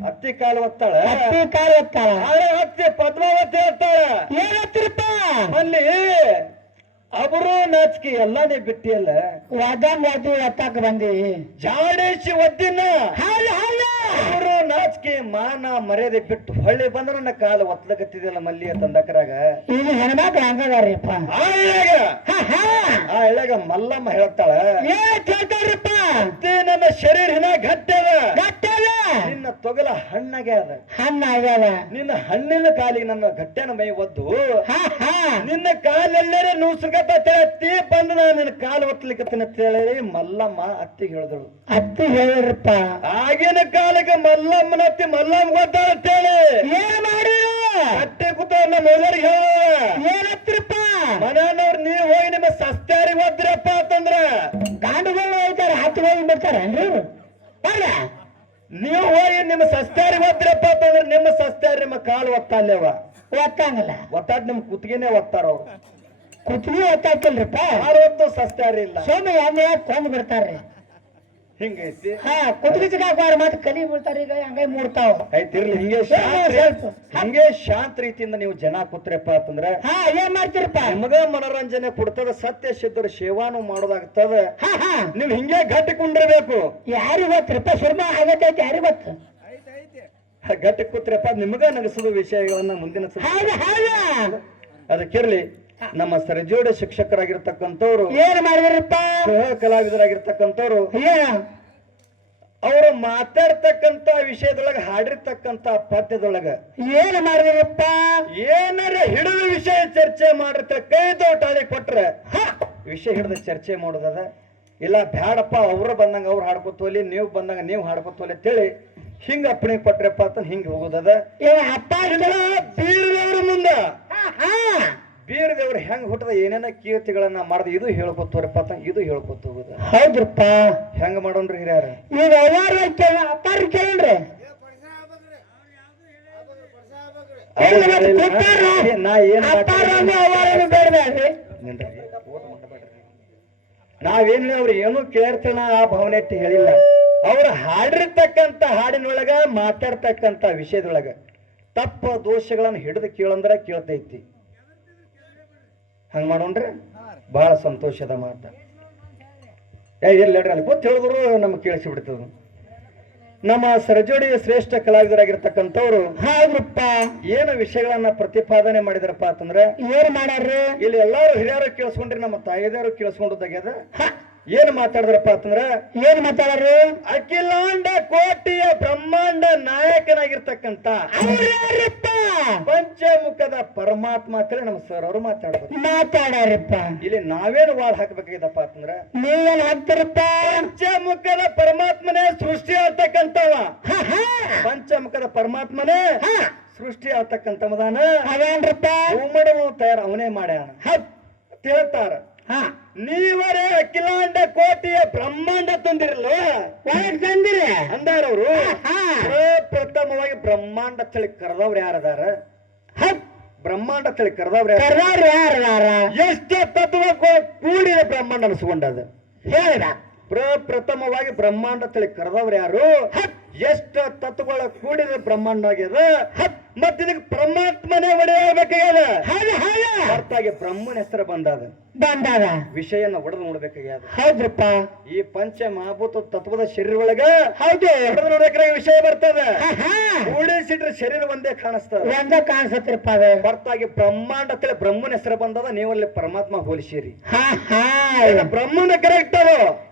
ಅತ್ತಿ ಕಾಲು ಒತ್ತಾಳ? ಅತ್ತಿ ಕಾಲು ಒತ್ತಾಳ? ಅರೆ ಅತ್ತೆ ಪದ್ಮಾವತಿ ಒತ್ತಾಳ. ಏನ್ ಹತ್ತಿರಪ್ಪ ಅಲ್ಲಿ ಅವರು ನಾಚಿಕೆ ಎಲ್ಲಾನೇ ಬಿಟ್ಟಿಯಲ್ಲ. ವಾದ ವಾದು ಒತ್ತಾಕ ಬಂದಿ. ಜಾಡೇಶಿ ಒದ್ದಿನ. ಹಾಲು ಹಾಲು ಅವರು ನಾಚಿಕೆ ಮಾನ ಮರ್ಯಾದೆ ಬಿಟ್ಟು ಹೊಳ್ಳಿ ಬಂದ್ರೆ ನನ್ನ ಕಾಲು ಒತ್ತಲಕತ್ತಿದೆಯಲ್ಲ ಮಲ್ಲಿಯ ತಂದಕರಾಗ? ಈಗ ಹೆಣ್ಮಕ್ಳು ಹಂಗದಾರಿಪ್ಪ ಆ ಎಳೆಗ ಮಲ್ಲಮ್ಮ ಹೇಳ್ತಾಳ ಏನ್ ಕೇಳ್ತಾರ್ರಪ್ಪ ನನ್ನ ಶರೀರ ಹಿನ ಗಟ್ಟದ ಗಟ್ಟದ ನಿನ್ನ ತೊಗಲ ಹಣ್ಣಾಗೆ ಅದ ಹಣ್ಣ ಆಗ್ಯಾವ ನಿನ್ನ ಹಣ್ಣಿನ ಕಾಲಿಗೆ ನನ್ನ ಗಟ್ಟೆನ ಮೈ ಒದ್ದು. ನಿನ್ನ ಕಾಲೆಲ್ಲರೇ ನೂಸುಗತ್ತ ತೇಳತ್ತಿ ಬಂದು ನಾನು ನಿನ್ನ ಕಾಲು ಒತ್ತಲಿಕತ್ತಿನ ಹೇಳಿ ಮಲ್ಲಮ್ಮ ಅತ್ತಿಗೆ ಹೇಳಿದಳು. ಅತ್ತಿ ಹೇಳಿರಪ್ಪ ಆಗಿನ ಕಾಲಕ್ಕೆ ಮಲ್ಲಮ್ಮನ ಅತ್ತಿ ಮಲ್ಲಮ್ಮ ಗೊತ್ತಾಳ ಅಂತೇಳಿ. ಏನ್ ಮಾಡಿ ಅತ್ತೆ ಕೂತ ನಮ್ಮ ಮೊದಲಿಗೆ ಹೇಳ. ಏನತ್ತಿರಪ್ಪ? ಮನೆಯವ್ರು ನೀವು ಹೋಗಿ ನಿಮ್ಮ ಸಸ್ತ್ಯಾರಿಗೆ ಒದ್ರಪ್ಪ ಅಂತಂದ್ರ. ಗಾಂಡುಗಳು ಹೋಗ್ತಾರೆ ಹತ್ತು ಹೋಗಿ ಬರ್ತಾರೇನ್ರಿ ಇವ್ರು? ಬೇಡ. ನೀವು ಹೋಗಿ ನಿಮ್ಮ ಸಸ್ತ್ಯಾರಿಗೆ ಒದ್ರಪ್ಪ ಅಂತಂದ್ರೆ ನಿಮ್ಮ ಸಸ್ತ್ಯಾರ ನಿಮ್ಮ ಕಾಲು ಒತ್ತಾಲ್ಯವ ಒತ್ತಾಂಗಲ್ಲ ಒತ್ತಾದ್ ನಿಮ್ ಕುತ್ತಿಗೆನೆ ಒತ್ತಾರ ಅವ್ರು. ಕುತ್ತಿಗೆ ಒತ್ತಾಕಲ್ರಿಪ್ಪ ಯಾರು ಒತ್ತು ಸಸ್ತ್ಯಾರ ಇಲ್ಲ. ಸೋಮ ಯಾವ ಕೊಂದ್ ಬಿಡ್ತಾರ್ರಿ. ಹಿಂಗೈತಿ? ಹಾ ಕುತ್ತಿಗೆ ಸಿಗಾಕ್ಬಾರ ಮತ್ತೆ ಕಲಿ ಬೀಳ್ತಾರ ಈಗ ಹಂಗೆ ಮೂಡ್ತಾವ. ಆಯ್ತಿರ್ಲಿ ಹಿಂಗೆ ಶಾಂತ ಸ್ವಲ್ಪ. ಹಿಂಗೆ ಶಾಂತ ರೀತಿಯಿಂದ ನೀವು ಜನ ಕೂತ್ರಪ್ಪ ಅಂತಂದ್ರೆ ಹಾ ಏನ್ ಮಾಡ್ತೀರಪ್ಪ? ನಿಮಗ ಮನೋರಂಜನೆ ಕೊಡ್ತದ ಸತ್ಯ ಸಿದ್ಧರ ಸೇವಾನು ಮಾಡೋದಾಗ್ತದ. ಹಾ ಹಾ. ನೀವು ಹಿಂಗೆ ಗಟ್ಟಿ ಕುಂಡಿರ್ಬೇಕು. ಯಾರಿಗ್ ಗೊತ್ತಿರಪ್ಪ ಸುರ್ಮ ಆಗತೈತಿ ಯಾರಿಗ್ ಗೊತ್ತು? ಗಟ್ಟಿ ಕೂತ್ರಪ್ಪ ನಿಮಗ ನಗಸದ ವಿಷಯಗಳನ್ನ ಮುಂದಿನ ಸತಿ ಹೌದು ಹೌದು. ಅದಕ್ಕಿರ್ಲಿ ನಮ್ಮ ಸರಿಜೋಡಿ ಶಿಕ್ಷಕರಾಗಿರ್ತಕ್ಕಂಥವ್ರು ಏನ್ ಮಾಡಿದ್ರಪ್ಪ? ಸಹ ಕಲಾವಿದರಾಗಿರ್ತಕ್ಕಂಥವ್ರು ಅವರು ಮಾತಾಡ್ತಕ್ಕಂತ ವಿಷಯದೊಳಗ ಹಾಡಿರ್ತಕ್ಕಂತ ಪದ್ಯದೊಳಗ ಏನ್ ಮಾಡಿದ್ರಪ್ಪ? ಏನಾರ ಹಿಡಿದ ವಿಷಯ ಚರ್ಚೆ ಮಾಡಿರ್ತ ಕೈ ದೋಟಾಳಿ ಕೊಟ್ರ ಹಾ ವಿಷಯ ಹಿಡಿದ ಚರ್ಚೆ ಮಾಡೋದದ? ಇಲ್ಲ ಬ್ಯಾಡಪ್ಪ ಅವ್ರು ಬಂದಂಗ ಅವ್ರು ಹಾಡ್ಕೊತೋಲಿ ನೀವು ಬಂದಂಗ ನೀವು ಹಾಡ್ಕೊತೋಲಿ ಅಂತೇಳಿ ಹಿಂಗ ಅಪ್ಪಣೆ ಕೊಟ್ರಪ್ಪ ಅಂತ ಹಿಂಗ ಹೋಗೋದದ. ಏ ಅಪ್ಪ ಬೀರದೇವ್ರ ಮುಂದ. ಹಾ ದೇವ್ರು ಹೆಂಗ್ ಹುಟ್ಟದ ಏನೇನ ಕೀರ್ತಿಗಳನ್ನ ಮಾಡ್ದ ಇದು ಹೇಳ್ಕೊತವ್ರಪ್ಪ ಅಂತ ಇದು ಹೇಳ್ಕೊತ ಹೋಗುದ. ಹೌದ್ರಪ್ಪ. ಹೆಂಗ ಮಾಡೋನ್ರಿ ಹಿರಿಯಾರ? ಈಗ ಕೇಳ ಅಪ್ಪಾರು ಕೇಳ್ರಿ. ನಾ ಏನ್ ನಾವೇನ್ ಅವ್ರು ಏನು ಕೇಳ್ತಾನ ಆ ಭಾವನೆ ಇಟ್ಟು ಹೇಳಿಲ್ಲ. ಅವ್ರು ಹಾಡಿರ್ತಕ್ಕಂತ ಹಾಡಿನೊಳಗ ಮಾತಾಡ್ತಕ್ಕಂತ ವಿಷಯದೊಳಗ ತಪ್ಪ ದೋಷಗಳನ್ನ ಹಿಡಿದು ಕೇಳಂದ್ರ ಕೇಳ್ತೈತಿ. ಹಂಗ ಮಾಡೋಣ್ರಿ? ಬಹಳ ಸಂತೋಷದ ಮಾತು. ಹೇಳ್ರಿ? ಅಲ್ಲಿ ಗೊತ್ತು ಹೇಳಿದ್ರು ನಮ್ಗೆ ಕೇಳಿಸಿ ಬಿಡ್ತದ ನಮ್ಮ ಸರಜೋಡಿ ಶ್ರೇಷ್ಠ ಕಲಾವಿದರಾಗಿರ್ತಕ್ಕಂಥವ್ರು ಹೌದ್ರಪ್ಪ. ಏನು ವಿಷಯಗಳನ್ನ ಪ್ರತಿಪಾದನೆ ಮಾಡಿದ್ರಪ್ಪ ಅಂತಂದ್ರೆ ಏನ್ ಮಾಡ್ಯಾರ್ರಿ? ಇಲ್ಲಿ ಎಲ್ಲಾರು ಹಿರಿಯರು ಕೇಳಿಸ್ಕೊಂಡ್ರಿ ನಮ್ಮ ತಾಯಿದಾರು ಕೇಳಿಸ್ಕೊಂಡದಾಗ್ಯದ ಏನ್ ಮಾತಾಡಿದ್ರಪ್ಪ ಅಂತಂದ್ರ ಏನ್ ಮಾತಾಡ್ರಿ ಅಖಿಲಾಂಡ ಕೋಟಿಯ ಬ್ರಹ್ಮಾಂಡ ನಾಯಕನಾಗಿರ್ತಕ್ಕಂತ ಪಂಚಮುಖದ ಪರಮಾತ್ಮ ಅಂತೇಳಿ ನಮ್ಮ ಸರ್ ಅವರು ಮಾತಾಡ್ಬೋದು. ಮಾತಾಡ್ಯಾರಪ್ಪ. ಇಲ್ಲಿ ನಾವೇನು ವಾದ ಹಾಕ್ಬೇಕಾಗಿದಪ್ಪ ಅಂತಂದ್ರ ನೀವೇನ್ ಹಾಕ್ತಿರಪ್ಪ? ಪಂಚಮುಖದ ಪರಮಾತ್ಮನೇ ಸೃಷ್ಟಿ ಹ. ಪಂಚಮುಖದ ಪರಮಾತ್ಮನೇ ಹ. ಸೃಷ್ಟಿ ಆಗ್ತಕ್ಕಂಥ ಮದಾನ. ಅವೇನ್ರಪ್ಪ ಭೂಮಂಡಲ ತಯಾರ ಅವನೇ ಮಾಡ್ಯಾನ. ಹೇಳ್ತಾರ ಹ. ನೀವರೇ ಅಖಿಲಾಂಡ ಕೋಟಿಯ ಬ್ರಹ್ಮಾಂಡ ತಂದಿರಲ್ಲ? ಒಳಗ್ ತಂದಿರಿ? ಅಂದಾರವ್ರು. ಪ್ರಥಮವಾಗಿ ಬ್ರಹ್ಮಾಂಡ ತಳಿ ಕರೆದವ್ರು ಯಾರದಾರ. ಬ್ರಹ್ಮಾಂಡ ತಳಿ ಕರೆದವ್ರು ಯಾರು? ಕರ್ದಾರ್ ಯಾರದಾರ? ಎಷ್ಟು ತತ್ವ ಕೂ- ಕೂಡಿದ ಬ್ರಹ್ಮಾಂಡ ಅನಿಸ್ಕೊಂಡದ. ಹೇಳ್ದ. ಪ್ರಪ್ರಥಮವಾಗಿ ಬ್ರಹ್ಮಾಂಡ ತಳಿ ಕರೆದವ್ರು ಯಾರು? ಎಷ್ಟು ತತ್ವಗಳ ಕೂಡಿದ ಬ್ರಹ್ಮಾಂಡ ಆಗ್ಯದ ಮತ್ತ ಇದಕ್ಕೆ ಪರಮಾತ್ಮನೇ ಒಡೆಯಬೇಕಾಗ್ಯದ. ಹಾಗೆ ಹಾಗೆ ಹೊರತಾಗಿ ಬ್ರಹ್ಮನ ಹೆಸರು ಬಂದಾದ. ಬಂದಾದ. ವಿಷಯನ ಒಡೆದು ನೋಡ್ಬೇಕಾಗ್ಯದ. ಹೌದ್ರಪ್ಪ. ಈ ಪಂಚ ಮಹಾಭೂತ ತತ್ವದ ಶರೀರ ಒಳಗ ಹೌದು. ಹೊಡೆದು ನೋಡ್ಬೇಕಾಗ ವಿಷಯ ಬರ್ತದ. ಕೂಡಿಸಿಟ್ರೆ ಶರೀರ ಒಂದೇ ಕಾಣಿಸ್ತದ. ಒಂದ ಕಾಣಿಸತ್ರಪ್ಪ ಅದ. ಹೊರತಾಗಿ ಬ್ರಹ್ಮಾಂಡ ಅಂತೇಳಿ ಬ್ರಹ್ಮನ ಹೆಸರು ಬಂದದ ನೀವಲ್ಲಿ ಪರಮಾತ್ಮ ಹೋಲಿಸಿರಿ. ಹ, ಹ. ಇದು ಬ್ರಹ್ಮನ ಕರೆಕ್ಟ್ ಅದು?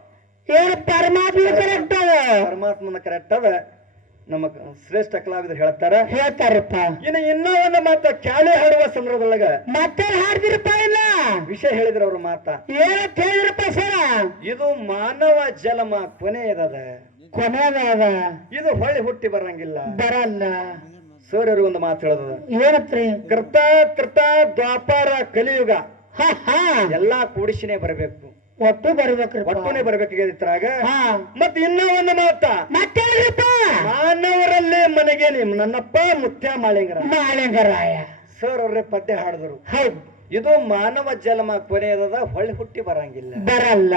ಏನು ಪರಮಾತ್ಮ ಕರೆಕ್ಟ್ ಅದ ಪರಮಾತ್ಮನ ಕರೆಕ್ಟ್ ಅದ ನಮ್ಮ ಶ್ರೇಷ್ಠ ಕಲಾವಿದರು ಹೇಳ್ತಾರ. ಹೇಳ್ತಾರಪ್ಪ. ಇನ್ನು ಇನ್ನೂ ಒಂದು ಮಾತ ಕ್ಯಾಲೆ ಹಾಡುವ ಸಂದರ್ಭದೊಳಗ. ಮತ್ತೆ ಹಾಡ್ದಿರಪ್ಪ ಇಲ್ಲ? ವಿಷಯ ಹೇಳಿದ್ರ ಅವ್ರ ಮಾತ. ಏನಂತ ಹೇಳಿದ್ರಪ್ಪ ಸರ? ಇದು ಮಾನವ ಜಲಮ ಕೊನೆಯದದ. ಕೊನೆಯದ ಇದು ಹೊಳ್ಳಿ ಹುಟ್ಟಿ ಬರಂಗಿಲ್ಲ. ಬರಲ್ಲ. ಸೂರ್ಯರು ಒಂದು ಮಾತು ಹೇಳದ. ಏನತ್ರಿ? ಕೃತ ಕೃತ ದ್ವಾಪಾರ ಕಲಿಯುಗ. ಹ ಹ. ಎಲ್ಲಾ ಕೂಡಿಸಿನೇ ಬರಬೇಕು. ಒಟ್ಟು ಬರ್ಬೇಕ್ರಿ ಒಟ್ಟುನೇ ಬರ್ಬೇಕಾಗಿದ್ರಾಗ ಹಾ. ಮತ್ ಇನ್ನೂ ಒಂದು ಮಾತ. ಮತ್ತೆ ಹೇಳ್ರಿಪ್ಪ. ಮಾನವರಲ್ಲೇ ಮನೆಗೆ ನಿಮ್ ನನ್ನಪ್ಪ ಮುತ್ಯ ಮಾಳಿಂಗರ ಮಾಳಿಂಗರಾಯ. ಸರ್ ಅವ್ರೆ ಪದ್ಯ ಹಾಡಿದ್ರು. ಹೌದು. ಇದು ಮಾನವ ಜನ್ಮ ಕೊನೆಯದ ಹೊಳ್ಳಿ ಹುಟ್ಟಿ ಬರಂಗಿಲ್ಲ. ಬರಲ್ಲ.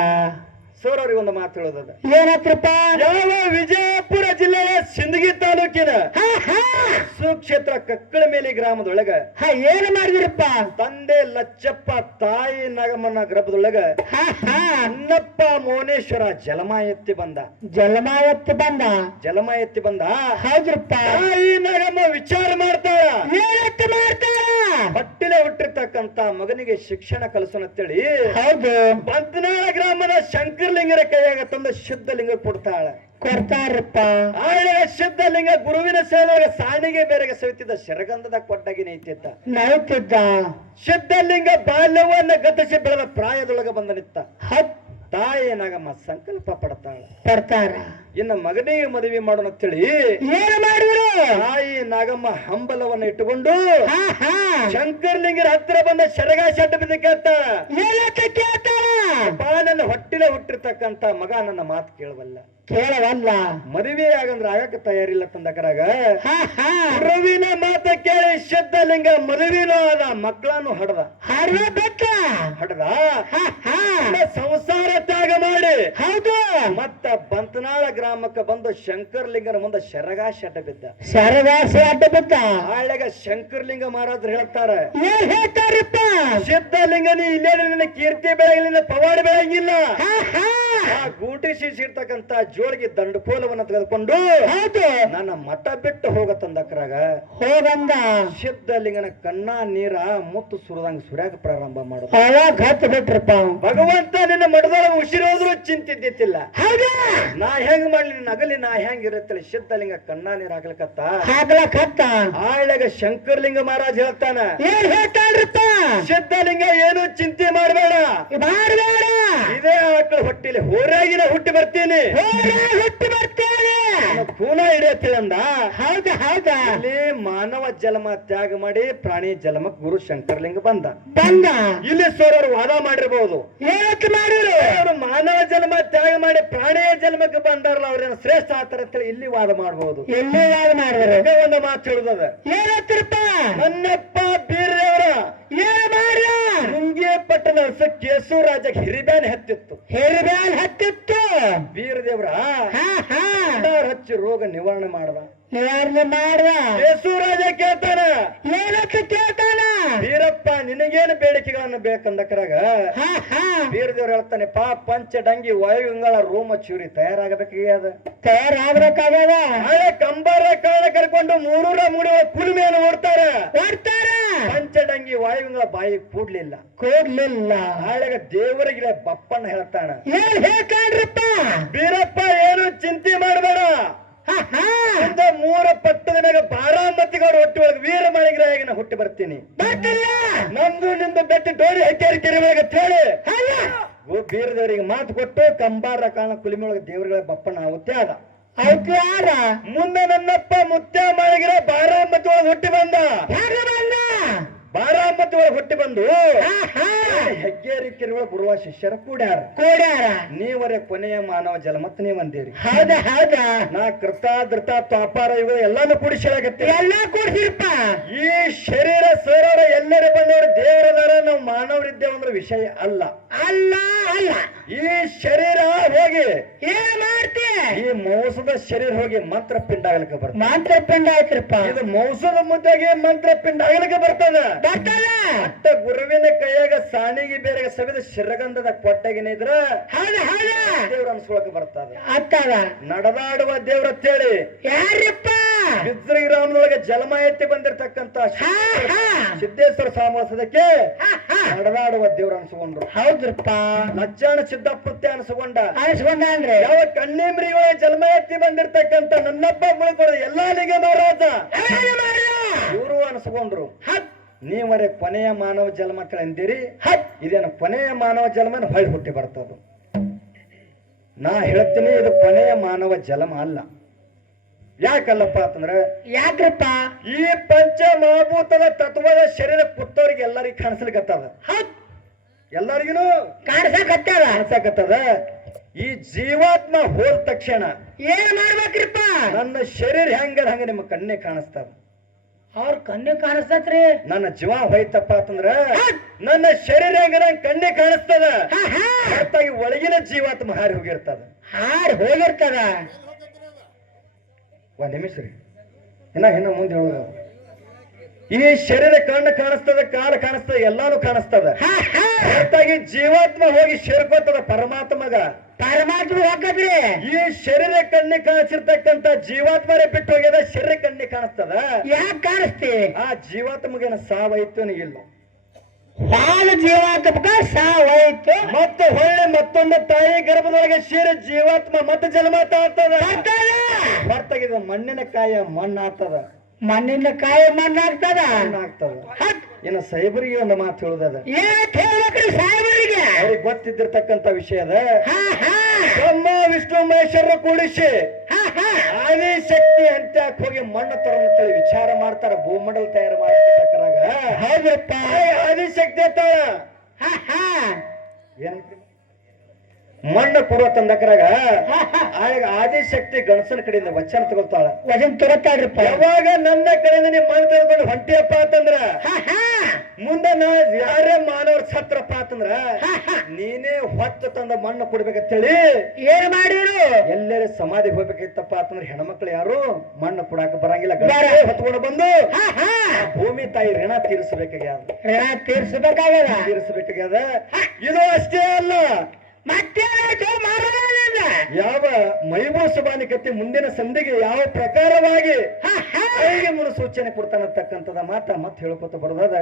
ಸರ್ ಅವ್ರಿಗೆ ಒಂದು ಮಾತು ಹೇಳೋದದ. ಏನತ್ರಪ್ಪ? ಯಾವ ವಿಜಯಪುರ ಜಿಲ್ಲೆಯ ಸಿಂದಗಿ ತಾಲೂಕಿನ ಸುಕ್ಷೇತ್ರ ಕಕ್ಕಳ ಮೇಲೆ ಗ್ರಾಮದೊಳಗ ಹ ಏನು ಮಾಡಿದಿರಪ್ಪ? ತಂದೆ ಲಚ್ಚಪ್ಪ ತಾಯಿ ನಾಗಮ್ಮನ ಗರ್ಭದೊಳಗ ಅನ್ನಪ್ಪ ಮೋನೇಶ್ವರ ಜಲಮ ಎತ್ತಿ ಬಂದ. ಜಲಮ ಎತ್ತಿ ಬಂದ? ಜಲಮ ಎತ್ತಿ ಬಂದ. ಹೌದ್ರಪ್ಪ. ತಾಯಿ ನಾಗಮ್ಮ ವಿಚಾರ ಬಟ್ಟಿಲೆ ಮಾಡ್ತಾರ ಹೊಟ್ಟಿಲೆ ಹುಟ್ಟಿರ್ತಕ್ಕಂತ ಮಗನಿಗೆ ಶಿಕ್ಷಣ ಕಲಸನ ತಿಳಿ ಹೌದು. ಬಂತನಾಳ ಗ್ರಾಮದ ಶಂಕರಲಿಂಗರ ಕೈಯಾಗ ತಂದ ಶುದ್ಧ ಲಿಂಗ ಕೊಡ್ತಾಳ. ಕೊಡ್ತಾರಪ್ಪ. ಆಳೆ ಶುದ್ಧಲಿಂಗ ಗುರುವಿನ ಸೇವೆಗೆ ಸಾಣಿಗೆ ಬೇರೆಗೆ ಸವಿತಿದ್ದ ಶರಗಂಧದ ಕೊಟ್ಟಾಗಿ ನೈತಿದ್ದ ನೈತಿದ್ದ. ಶುದ್ಧಲಿಂಗ ಬಾಲ್ಯವನ್ನ ಗತಿಸಿ ಬೆಳೆದ ಪ್ರಾಯದೊಳಗ ಬಂದ ನಿತ್ತ. ಹತ್ ತಾಯಿ ನಾಗಮ್ಮ ಸಂಕಲ್ಪ ಪಡ್ತಾಳ. ಕೊಡ್ತಾರ. ಇನ್ನ ಮಗನಿಗೆ ಮದುವೆ ಮಾಡೋಣ ಅಂತೇಳಿ ಏನು ಮಾಡಿದ್ರು? ತಾಯಿ ನಾಗಮ್ಮ ಹಂಬಲವನ್ನ ಇಟ್ಟುಕೊಂಡು ಶಂಕರ್ಲಿಂಗರ ಹತ್ತಿರ ಬಂದ ಶರಗ ಶೆಟ್ಟ ಬಿದ್ದ ಕೇಳ್ತ. ನನ್ನ ಹೊಟ್ಟಿಲೆ ಹುಟ್ಟಿರ್ತಕ್ಕಂತ ಮಗ ನನ್ನ ಮಾತು ಕೇಳವಲ್ಲ ಕೇಳವಲ್ಲ ಮದುವೆ ಆಗಂದ್ರ ಆಗಕ್ಕೆ ತಯಾರಿಲ್ಲ ತಂದಕರಾಗ. ಹಾ ಹಾ. ಗುರುವಿನ ಮಾತ ಕೇಳಿ ಶುದ್ಧಲಿಂಗ ಮದುವೆನೂ ಅದ ಮಕ್ಕಳನ್ನು ಹಡದ. ಹಡದ. ಹ ಹ. ಸಂಸಾರ ತ್ಯಾಗ ಮಾಡಿ. ಹೌದು. ಮತ್ತ ಬಂತನಾಳ ಗ್ರಾಮಕ್ಕೆ ಬಂದು ಶಂಕರಲಿಂಗನ ಮುಂದೆ ಶರಗಾಶಿ ಅಡ್ಡ ಬಿದ್ದ. ಶರಗಾಶಿ ಅಡ್ಡ ಬಿದ್ದ? ಹಳ್ಳಿಗ ಶಂಕರಲಿಂಗ ಮಹಾರಾಜರು ಹೇಳ್ತಾರ ಏನ್ ಹೇಳ್ತಾರಪ್ಪ? ಸಿದ್ಧಲಿಂಗ ನೀ ಇಲ್ಲೇ ನಿನ್ನ ಕೀರ್ತಿ ಬೆಳಗಿಲ್ಲ ಪವಾಡ ಬೆಳಗಿಲ್ಲ. ಹ ಹ ಆ ಗೂಟಿ ಶೀರ್ಸಿರ್ತಕ್ಕಂತ ಜೋಳಿಗೆ ದಂಡಕೋಲವನ್ನ ತೆಗೆದುಕೊಂಡು ನನ್ನ ಮಠ ಬಿಟ್ಟು ಹೋಗತ್ತಂದಕ್ರಾಗ ಹೋಗಂದ ಸಿದ್ಧಲಿಂಗನ ಕಣ್ಣ ನೀರ ಮುತ್ತು ಸುರದಂಗ ಸುರ್ಯಾಕ ಪ್ರಾರಂಭ ಮಾಡು ಅವಾಗ ಹತ್ತು ಬಿಟ್ರಪ್ಪ. ಭಗವಂತ ನಿನ್ನ ಮಠದೊಳಗೆ ಉಸಿರೋದ್ರು ಚಿಂತಿದ್ದಿತ್ತಿಲ್ಲ ನಾ ಹೆಂಗ್ ಮಾಡ್ಲಿ ನಗಲಿ ನಾ ಹೆಂಗ್ ಇರುತ್ತಲ್ಲ ಸಿದ್ಧಲಿಂಗ ಕಣ್ಣ ನೀರ್ ಹಾಕ್ಲಿಕತ್ತ. ಹಾಕ್ಲಕತ್ತ. ಆಳೆಗ ಶಂಕರಲಿಂಗ ಮಹಾರಾಜ್ ಹೇಳ್ತಾನ. ಏನ್ ಹೇಳ್ತಾಳ್ರಪ್ಪ ಸಿದ್ಧಲಿಂಗ ಏನು ಚಿಂತೆ ಮಾಡಬೇಡ. ಮಾಡಬೇಡ. ಇದೇ ಆಕಳ ಹೊಟ್ಟಿಲಿ ಹೋರಾಗಿನ ಹುಟ್ಟಿ ಬರ್ತೀನಿ. ಹುಟ್ಟಿ ಬರ್ತೇನೆ. ಪೂನ ಹಿಡಿಯತ್ತಿಲ್ಲಂದ ಹೌದ ಹೌದಾ. ಇಲ್ಲಿ ಮಾನವ ಜನ್ಮ ತ್ಯಾಗ ಮಾಡಿ ಪ್ರಾಣಿ ಜನ್ಮಕ್ಕೆ ಗುರು ಶಂಕರ್ಲಿಂಗ ಬಂದ. ಬಂದ. ಇಲ್ಲಿ ಸೋರರು ವಾದ ಮಾಡಿರ್ಬೋದು. ಏನಕ್ಕೆ ಅವರು ಮಾನವ ಜನ್ಮ ತ್ಯಾಗ ಮಾಡಿ ಪ್ರಾಣಿಯ ಜನ್ಮಕ್ಕೆ ಬಂದಾರಲ್ಲ ಅವ್ರೇನು ಶ್ರೇಷ್ಠ ಆತರ ಅಂತೇಳಿ ಇಲ್ಲಿ ವಾದ ಮಾಡಬಹುದು ಇಲ್ಲಿ ವಾದ ಮಾಡಿದ್ರೆ. ಒಂದು ಮಾತು ಹೇಳುದದ. ಏನತ್ತಿರಪ್ಪ ನನ್ನಪ್ಪ ಬೀರದೇವರ ಏನ್ ಮಾಡ್ರ ಮುಂಗೆ ಪಟ್ಟದ ಕೇಸು ರಾಜ ಹಿರಿಬ್ಯಾನ್ ಹತ್ತಿತ್ತು. ಹಿರಿಬ್ಯಾನ್ ಹತ್ತಿತ್ತು? ಬೀರದೇವ್ರ ಹಚ್ಚಿ ರೋಗ ನಿವಾರಣೆ ಮಾಡದ. ನಿವಾರಣೆ ಮಾಡ್ದ ಯೇಸುರಾಜ ಕೇಳ್ತಾನ. ಏನಕ್ಕೆ ಕೇಳ್ತಾನ. ವೀರಪ್ಪ ನಿನಗೆ ನಿನಗೇನು ಬೇಡಿಕೆಗಳನ್ನು ಬೇಕಂದಕ್ರಾಗ? ಬೀರದೇವ್ರು ಹೇಳ್ತಾನೆ ಪಾ ಪಂಚ ಡಂಗಿ ವಾಯುಗಂಗಳ ರೋಮ ಚೂರಿ ತಯಾರಾಗಬೇಕೀಗ ಅದ. ತಯಾರಾಗ್ಬೇಕಾಗ್ಯದ? ಹಳೆ ಕಂಬಾರ ಕಾಳ ಕರ್ಕೊಂಡು ಮೂರೂರ ಮೂಡಿ ಕುಲುಮೆಯನ್ನು ಓಡ್ತಾರ. ಪಂಚ ಪಂಚಡಂಗಿ ವಾಯುಗಂಗಳ ಬಾಯಿ ಕೂಡ್ಲಿಲ್ಲ. ಕೂಡ್ಲಿಲ್ಲ. ಹಳೆಗ ದೇವರಿಗೆ ಬಪ್ಪಣ್ಣ ಹೇಳ್ತಾನ. ಏನ್ ಹೇಳ್ತಾನ್ರಪ್ಪ ಬೀರಪ್ಪ ಏನು ಚಿಂತೆ ಮಾಡಬೇಡ. ಮೂರ ಪಟ್ಟದ ಮ್ಯಾಗ ಬಾರಾಮತಿಗೌಡ ಹೊಟ್ಟಿ ಒಳಗೆ ವೀರ ಮಳಿಗ್ರಾಯಗಿನ ಹುಟ್ಟಿ ಬರ್ತೀನಿ. ನಂದು ನಿಂದು ಬೆಟ್ಟ ಡೋರಿ ಹಕ್ಕೇರಿ ಕೆರೆ ಒಳಗೆ ಹೇಳಿ ಬೀರದವರಿಗೆ ಮಾತು ಕೊಟ್ಟು ಕಂಬಾರ ಕಾಣ ಕುಲಿಮೆ ಒಳಗೆ ದೇವರುಗಳ ಬಪ್ಪನ ಆಗುತ್ತೆ ಆದ ಯಾರ? ಮುಂದೆ ನನ್ನಪ್ಪ ಮುತ್ಯ ಮಳಗಿರ ಬಾರಾಮತಿ ಒಳಗೆ ಹುಟ್ಟಿ ಬಂದ? ಬಾರಾಮತಿ ಒಳಗೆ ಹುಟ್ಟಿ ಬಂದು ಹೆಗ್ಗೇರಿ ಬರುವ ಶಿಷ್ಯರ ಕೂಡ್ಯಾರ? ಕೂಡ್ಯಾರ. ನೀವರೆ ಕೊನೆಯ ಮಾನವ ಜಲ ಮತ್ ನೀವಂದೇರಿ ಹೌದ ಹೌದ? ನಾ ಕೃತ ಧೃತ ತ್ವಾಪಾರ ಇವು ಎಲ್ಲಾನು ಕೂಡಿಸಲಾಗತ್ತೆ ಎಲ್ಲಾ ಕೂಡ್ಸಿರಪ್ಪ. ಈ ಶರೀರ ಸರೋರ ಎಲ್ಲರ ಬಂದವರು ದೇವರದಾರ ನಾವು ಮಾನವರಿದ್ದೇವಂದ್ರ ವಿಷಯ ಅಲ್ಲ. ಅಲ್ಲ ಅಲ್ಲ. ಈ ಶರೀರ ಹೋಗಿ ಏನ್ ಈ ಮೌಸದ ಶರೀರ ಹೋಗಿ ಮಂತ್ರ ಪಿಂಡ ಆಗ್ಲಿಕ್ಕೆ ಬರ್ತದೆ. ಮಂತ್ರ ಪಿಂಡ ಆಯ್ತ್ರಪ್ಪ ಇದು ಮೌಸದ ಮುದ್ದಾಗಿ ಮಂತ್ರ ಪಿಂಡ ಆಗ್ಲಿಕ್ಕೆ ಬರ್ತದ. ಬರ್ತದ. ಅಟ್ಟ ಗುರುವಿನ ಕೈಯಾಗ ಸಾಣಿಗೆ ಬೇರೆ ಸವಿದ ಶಿರಗಂಧದ ಕೊಟ್ಟಗಿನ ಇದ್ರ ಹೌದ ಹೌದ. ದೇವ್ರ ಅನ್ಸ್ಕೊಳಕ್ ಬರ್ತದ. ನಡೆದಾಡುವ ದೇವ್ರ ಅಂತೇಳಿ. ಯಾರಪ್ಪ ಬಿದ್ರಿ ಗ್ರಾಮದೊಳಗೆ ಎತ್ತಿ ಬಂದಿರತಕ್ಕಂತ ಸಿದ್ದೇಶ್ವರ ಸಾಮಸದಕ್ಕೆ. ನಡೆದಾಡುವ ದೇವ್ರ ಅನ್ಸ್ಕೊಂಡ್ರು. ಹೌದ್ರಪ್ಪ. ಲಚ್ಚಾಣ ಸಿದ್ದಪ್ಪತ್ತೆ ಅನ್ಸ್ಕೊಂಡ. ಅನ್ಸ್ಕೊಂಡ ಅಂದ್ರೆ? ಯಾವ ಕಣ್ಣೀಮ್ರಿಗಳ ಜಲಮ ಎತ್ತಿ ಬಂದಿರ್ತಕ್ಕಂತ ನನ್ನಪ್ಪ ಮುಳುಕೊಡ ಎಲ್ಲಾ ನಿಗೆ ಮಹಾರಾಜ? ಇವರು ಅನ್ಸ್ಕೊಂಡ್ರು. ನೀವರೆ ನೀವರೇ ಕೊನೆಯ ಮಾನವ ಜನ್ಮ ಕಳೆಂದಿರಿ ಅಂದಿರಿ. ಹತ್. ಇದೇನು ಕೊನೆಯ ಮಾನವ ಜನ್ಮ ಹೊಳ್ಳಿ ಹುಟ್ಟಿ ಬರ್ತದ. ನಾ ಹೇಳ್ತೀನಿ ಇದು ಕೊನೆಯ ಮಾನವ ಜನ್ಮ ಅಲ್ಲ. ಯಾಕಲ್ಲಪ್ಪ ಅಂತಂದ್ರೆ ಯಾಕ್ರಪ್ಪ? ಈ ಪಂಚ ಮಹಾಭೂತದ ತತ್ವದ ಶರೀರ ಕುತ್ತವ್ರಿಗೆ ಎಲ್ಲರಿಗೂ ಕಾಣಿಸ್ಲಿಕ್ಕತ್ತದ ಎಲ್ಲರಿಗೂ? ಕಾಣಿಸಕತ್ತದ ಕಾಣಿಸಕತ್ತದ ಈ ಜೀವಾತ್ಮ ಹೋದ ತಕ್ಷಣ ಏನ್ ಮಾಡ್ಬೇಕ್ರಿಪ್ಪ? ನನ್ನ ಶರೀರ ಹೆಂಗದ ಹಂಗ ನಿಮ್ಮ ಕಣ್ಣೆ ಕಾಣಿಸ್ತದ. ಅವ್ರ ಕಣ್ಣು ಕಾಣಿಸ್ತತ್ರಿ. ನನ್ನ ಜೀವ ಹೋಯ್ತಪ್ಪ ಅಂತಂದ್ರ ನನ್ನ ಶರೀರ ಹೆಂಗ ನಂಗೆ ಕಣ್ಣೆ ಕಾಣಿಸ್ತದ. ಹೊರತಾಗಿ ಒಳಗಿನ ಜೀವಾತ್ಮ ಹಾರಿ ಹೋಗಿರ್ತದ. ಹಾರಿ ಹೋಗಿರ್ತದ. ಒಂದ್ ನಿಮಿಷ ರೀ. ಇನ್ನ ಇನ್ನ ಮುಂದೆ ಹೇಳೋದು ಈ ಶರೀರ ಕಣ್ಣು ಕಾಣಿಸ್ತದ ಕಾಲು ಕಾಣಿಸ್ತದ ಎಲ್ಲಾನು ಕಾಣಿಸ್ತದ. ಹೊರತಾಗಿ ಜೀವಾತ್ಮ ಹೋಗಿ ಸೇರ್ಕೋತದ ಪರಮಾತ್ಮಗ. ಪರಮಾತ್ಮ ಹೋಗದ್ರಿ ಈ ಶರೀರ ಕಣ್ಣಿ ಕಾಣಿಸಿರ್ತಕ್ಕಂತ ಜೀವಾತ್ಮರೇ ಬಿಟ್ಟು ಹೋಗ್ಯದ ಶರೀರ ಕಣ್ಣಿ ಕಾಣಿಸ್ತದ? ಯಾಕೆ ಕಾಣಿಸ್ತಿ? ಆ ಜೀವಾತ್ಮಗೇನ ಸಾವೈತು ಇಲ್ಲ. ಬಾಳ ಜೀವಾತ್ಮಕ ಸಾವಾಯ್ತು ಮತ್ತೆ ಹೊಳ್ಳೆ ಮತ್ತೊಂದು ತಾಯಿ ಗರ್ಭದೊಳಗೆ ಶೀರ ಜೀವಾತ್ಮ ಮತ್ತೆ ಜನ್ಮ ತಾಳ್ತದ ಹೊರತಾಗಿದ ಮಣ್ಣಿನ ಕಾಯ ಮಣ್ಣಾಗ್ತದ ಮಣ್ಣಿನ ಕಾಯ ಮಣ್ಣಾಗ್ತದ ಮಣ್ಣಾಗ್ತದ ಇನ್ನು ಸೈಬರಿಗೆ ಒಂದು ಮಾತು ಹೇಳುದದ ಸಾಹೇಬರಿಗೆ? ಅವ್ರಿಗೆ ಗೊತ್ತಿದ್ದಿರ್ತಕ್ಕಂತ ವಿಷಯದ ಹಾ ಹಾ. ಬ್ರಹ್ಮ ವಿಷ್ಣು ಮಹೇಶ್ವರ ಕೂಡಿಸಿ ಹಾ ಹಾ ಆದಿ ಶಕ್ತಿ ಅಂತ ಹೋಗಿ ಮಣ್ಣು ತರೋಂತೇಳಿ ವಿಚಾರ ಮಾಡ್ತಾರ ಭೂಮಂಡಲ ತಯಾರು ಮಾಡ್ತಿದ್ದಕ್ರಾಗ ಹೌದಪ್ಪ ಆದಿ ಶಕ್ತಿ ಅಂತ ಹಾ ಹಾ. ಏನೈತಿ ಮಣ್ಣು ಪೂರ್ವ ತಂದಕರಾಗ. ಆಗ ಆದಿಶಕ್ತಿ ಗಣಸನ ಕಡೆಯಿಂದ ವಚನ ತಗೊಳ್ತಾಳ. ವಚನ ತಗೋತಾಳ್ರಪ್ಪ ಯಾವಾಗ ನನ್ನ ಕಡೆಯಿಂದ ನೀವು ಮಣ್ಣು ತೆಗೆದುಕೊಂಡು ಹೊಂಟಿಯಪ್ಪ ಅಂತಂದ್ರ ಹಾ ಹಾ. ಮುಂದೆ ನಾ ಯಾರೇ ಮಾನವ್ರ ಸತ್ರಪ್ಪ ಅಂತಂದ್ರ ಹೊತ್ತು ತಂದ ಮಣ್ಣು ಕೊಡ್ಬೇಕಂತೇಳಿ ಏನ್ ಮಾಡಿರು? ಎಲ್ಲರೂ ಸಮಾಧಿ ಹೋಗ್ಬೇಕಿತ್ತಪ್ಪ ಅಂತಂದ್ರೆ ಹೆಣ್ಮಕ್ಳು ಯಾರು ಮಣ್ಣು ಕೊಡಾಕ ಬರಂಗಿಲ್ಲ. ಹೊತ್ಕೊಂಡು ಬಂದು ಭೂಮಿ ತಾಯಿ ಋಣ ತೀರಿಸಬೇಕಾಗ್ಯದ. ಋಣ ತೀರಿಸಬೇಕಾಗ್ಯದ? ತೀರಿಸಬೇಕಾಗ್ಯದ? ಇದು ಅಷ್ಟೇ ಅಲ್ಲ. ಮತ್ತೆ ಯಾವ ಮೈಬೂ ಸಭಾನಿ ಕತ್ತಿ ಮುಂದಿನ ಸಂಧಿಗೆ ಯಾವ ಪ್ರಕಾರವಾಗಿ ಹಾ ಹಾ. ಸೂಚನೆ ಮುನ್ಸೂಚನೆ ಕೊಡ್ತಾನತಕ್ಕಂಥದ ಮಾತ ಮತ್ತೆ ಹೇಳ್ಕೊತ ಬರೋದಾದ.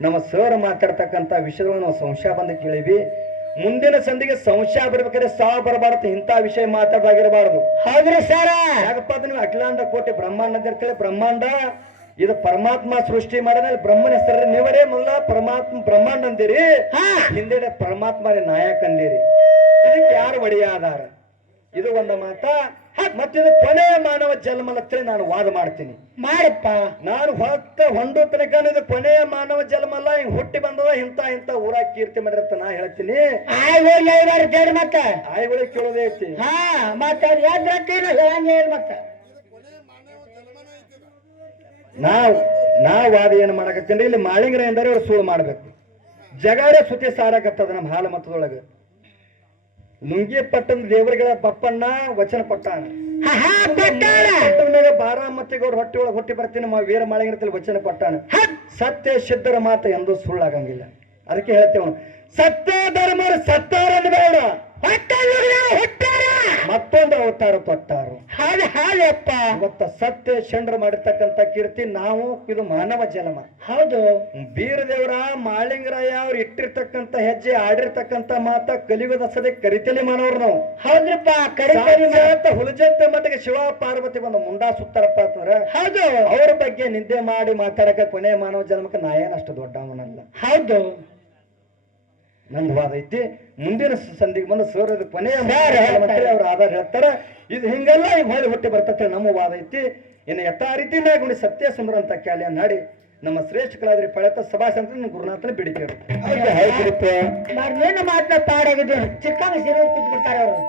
ನಮ್ಮ ಸರ್ ಮಾತಾಡ್ತಕ್ಕಂಥ ವಿಷಯಗಳನ್ನ ನಾವು ಸಂಶಯ ಬಂದ ಕೇಳಿವಿ ಮುಂದಿನ ಸಂದಿಗೆ ಸಂಶಯ ಬರ್ಬೇಕಾದ್ರೆ ಸಾವು ಬರಬಾರದು ಇಂಥ ವಿಷಯ ಮಾತಾಡಾಗಿರಬಾರದು ಹೌದ್ರಿ ಸರ? ಯಾಕಪ್ಪ ನೀವು ಅಖಿಲಾಂಡ ಕೋಟಿ ಬ್ರಹ್ಮಾಂಡ ಅಂತ ಬ್ರಹ್ಮಾಂಡ ಇದು ಪರಮಾತ್ಮ ಸೃಷ್ಟಿ ಮಾಡಿದ ಬ್ರಹ್ಮನ ಹೆಸರು ನೀವರೇ ಮೊದಲ ಪರಮಾತ್ಮ ಬ್ರಹ್ಮಾಂಡ ಅಂದಿರಿ ಹಾ. ಹಿಂದೆ ಪರಮಾತ್ಮನೇ ನಾಯಕ ಅಂದಿರಿ. ಇದಕ್ಕೆ ಯಾರು ಒಡೆಯ ಆಧಾರ ಇದು ಒಂದು ಮಾತ. ಮತ್ತಿದು ಕೊನೆಯ ಮಾನವ ಜನ್ಮ ಅಂತೇಳಿ ನಾನು ವಾದ ಮಾಡ್ತೀನಿ. ಮಾಡಪ್ಪ. ನಾನು ಹೊತ್ತ ಹೊಂದು ತನಕ ಇದು ಕೊನೆಯ ಮಾನವ ಜನ್ಮ ಅಲ್ಲ ಹಿಂಗ್ ಹುಟ್ಟಿ ಬಂದದ ಇಂತ ಇಂತ ಊರಾಗ ಕೀರ್ತಿ ಮಾಡಿರತ್ತ ನಾ ಹೇಳ್ತೀನಿ. ಐದಾರು ಮತ್ತ. ಆಯ್ಗಳಿಗೆ ಕೇಳೋದೇ ಐತಿ. ಹಾ ಮತ್ತ ನಾವು ಹೇಳಂಗೆ ಮತ್ತ. ನಾವ್ ನಾ ವಾದ ಏನು ಮಾಡಕತ್ತೀನಿ ಇಲ್ಲಿ ಮಾಳಿಂಗ್ರ ಎಂದರೆ ಅವ್ರು ಸುಳ್ಳು ಮಾಡ್ಬೇಕು. ಜಗಾರ ಸುತಿ ಸಾರಕತ್ತದ ನಮ್ಮ ಹಾಲು ಮತದೊಳಗ. ಲುಂಗಿ ಪಟ್ಟಣ ದೇವರಿಗೆ ಬಪ್ಪಣ್ಣ ವಚನ ಹುಟ್ಟಿದಾಗ ಬಾರಾಮತಿಗೌಡ ಹೊಟ್ಟೆ ಒಳಗೆ ಹೊಟ್ಟಿ ಬರ್ತೀನಿ ವೀರ ಮಾಳಿಂಗರಲ್ಲಿ ವಚನ ಕೊಟ್ಟಾನ ಸತ್ಯ ಸಿದ್ಧರ ಮಾತು ಎಂದು ಸುಳ್ಳಾಗಂಗಿಲ್ಲ. ಅದಕ್ಕೆ ಹೇಳ್ತೇವನು ಸತ್ಯ ಧರ್ಮ ಸತ್ತಾರ ಬೇಡ. ಅವತಾರ ಪಟ್ಟಾರು. ಹಾಗೆ ಹಾಲಪ್ಪ ಇವತ್ತ ಸತ್ಯ ಚಂದ್ರ ಮಾಡಿರ್ತಕ್ಕಂಥ ಕೀರ್ತಿ ನಾವು ಇದು ಮಾನವ ಜನ್ಮ. ಹೌದು. ಬೀರದೇವರ ಮಾಳಿಂಗರಾಯ ಅವ್ರು ಇಟ್ಟಿರ್ತಕ್ಕಂಥ ಹೆಜ್ಜೆ ಆಡಿರ್ತಕ್ಕಂಥ ಮಾತ ಕಲಿಯುಗದ ಸದೆ ಕರಿತಲಿ ಮಾನವ್ರು ನಾವು. ಹೌದ್ರಪ್ಪ ಕರಿತ ಹುಲಜತ್ತ ಮಟ್ಟಿಗೆ ಶಿವ ಪಾರ್ವತಿ ಬಂದು ಮುಂದಾ ಸುತ್ತಾರಪ್ಪ ಅಂತಂದ್ರೆ ಹೌದು. ಅವ್ರ ಬಗ್ಗೆ ನಿಂದೆ ಮಾಡಿ ಮಾತಾಡಕ ಕೊನೆ ಮಾನವ ಜನ್ಮಕ್ಕೆ ನಾ ಏನಷ್ಟು ದೊಡ್ಡವನಲ್ಲ. ಹೌದು. ನಂದು ವಾದ ಐತಿ. ಮುಂದಿನ ಸಂಧಿಗೆ ಬಂದು ಸರ್ ಇದು ಕೊನೆಯ ಹೇಳ್ತಾರೆ. ಅವ್ರ ಆಧಾರ ಹೇಳ್ತಾರ. ಇದು ಹಿಂಗೆಲ್ಲ ಈಗ ಹೊಳ್ಳಿ ಹುಟ್ಟಿ ಬರ್ತತೆ ನಮ್ಮ ವಾದ ಐತಿ. ಇನ್ನು ಯಥಾ ರೀತಿ ಗುಣಿ ಸತ್ಯ ಸುಂದರ ಅಂತ ಕ್ಯಾಲಿಯ ನಾಡಿ ನಮ್ಮ ಶ್ರೇಷ್ಠ ಕಲಾದ್ರಿ ಪಳೆತ ಸಭಾಸಂತ್ರ ಗುರುನಾಥನ ಬಿಡಿಕೆ ಮಾರ್ನೇನು ಮಾತನ್ನ ಪಾಡಾಗಿದೆ ಚಿಕ್ಕ ಸಿರೋ ಕೂತ್ಬಿಡ್ತಾರೆ ಅವರು.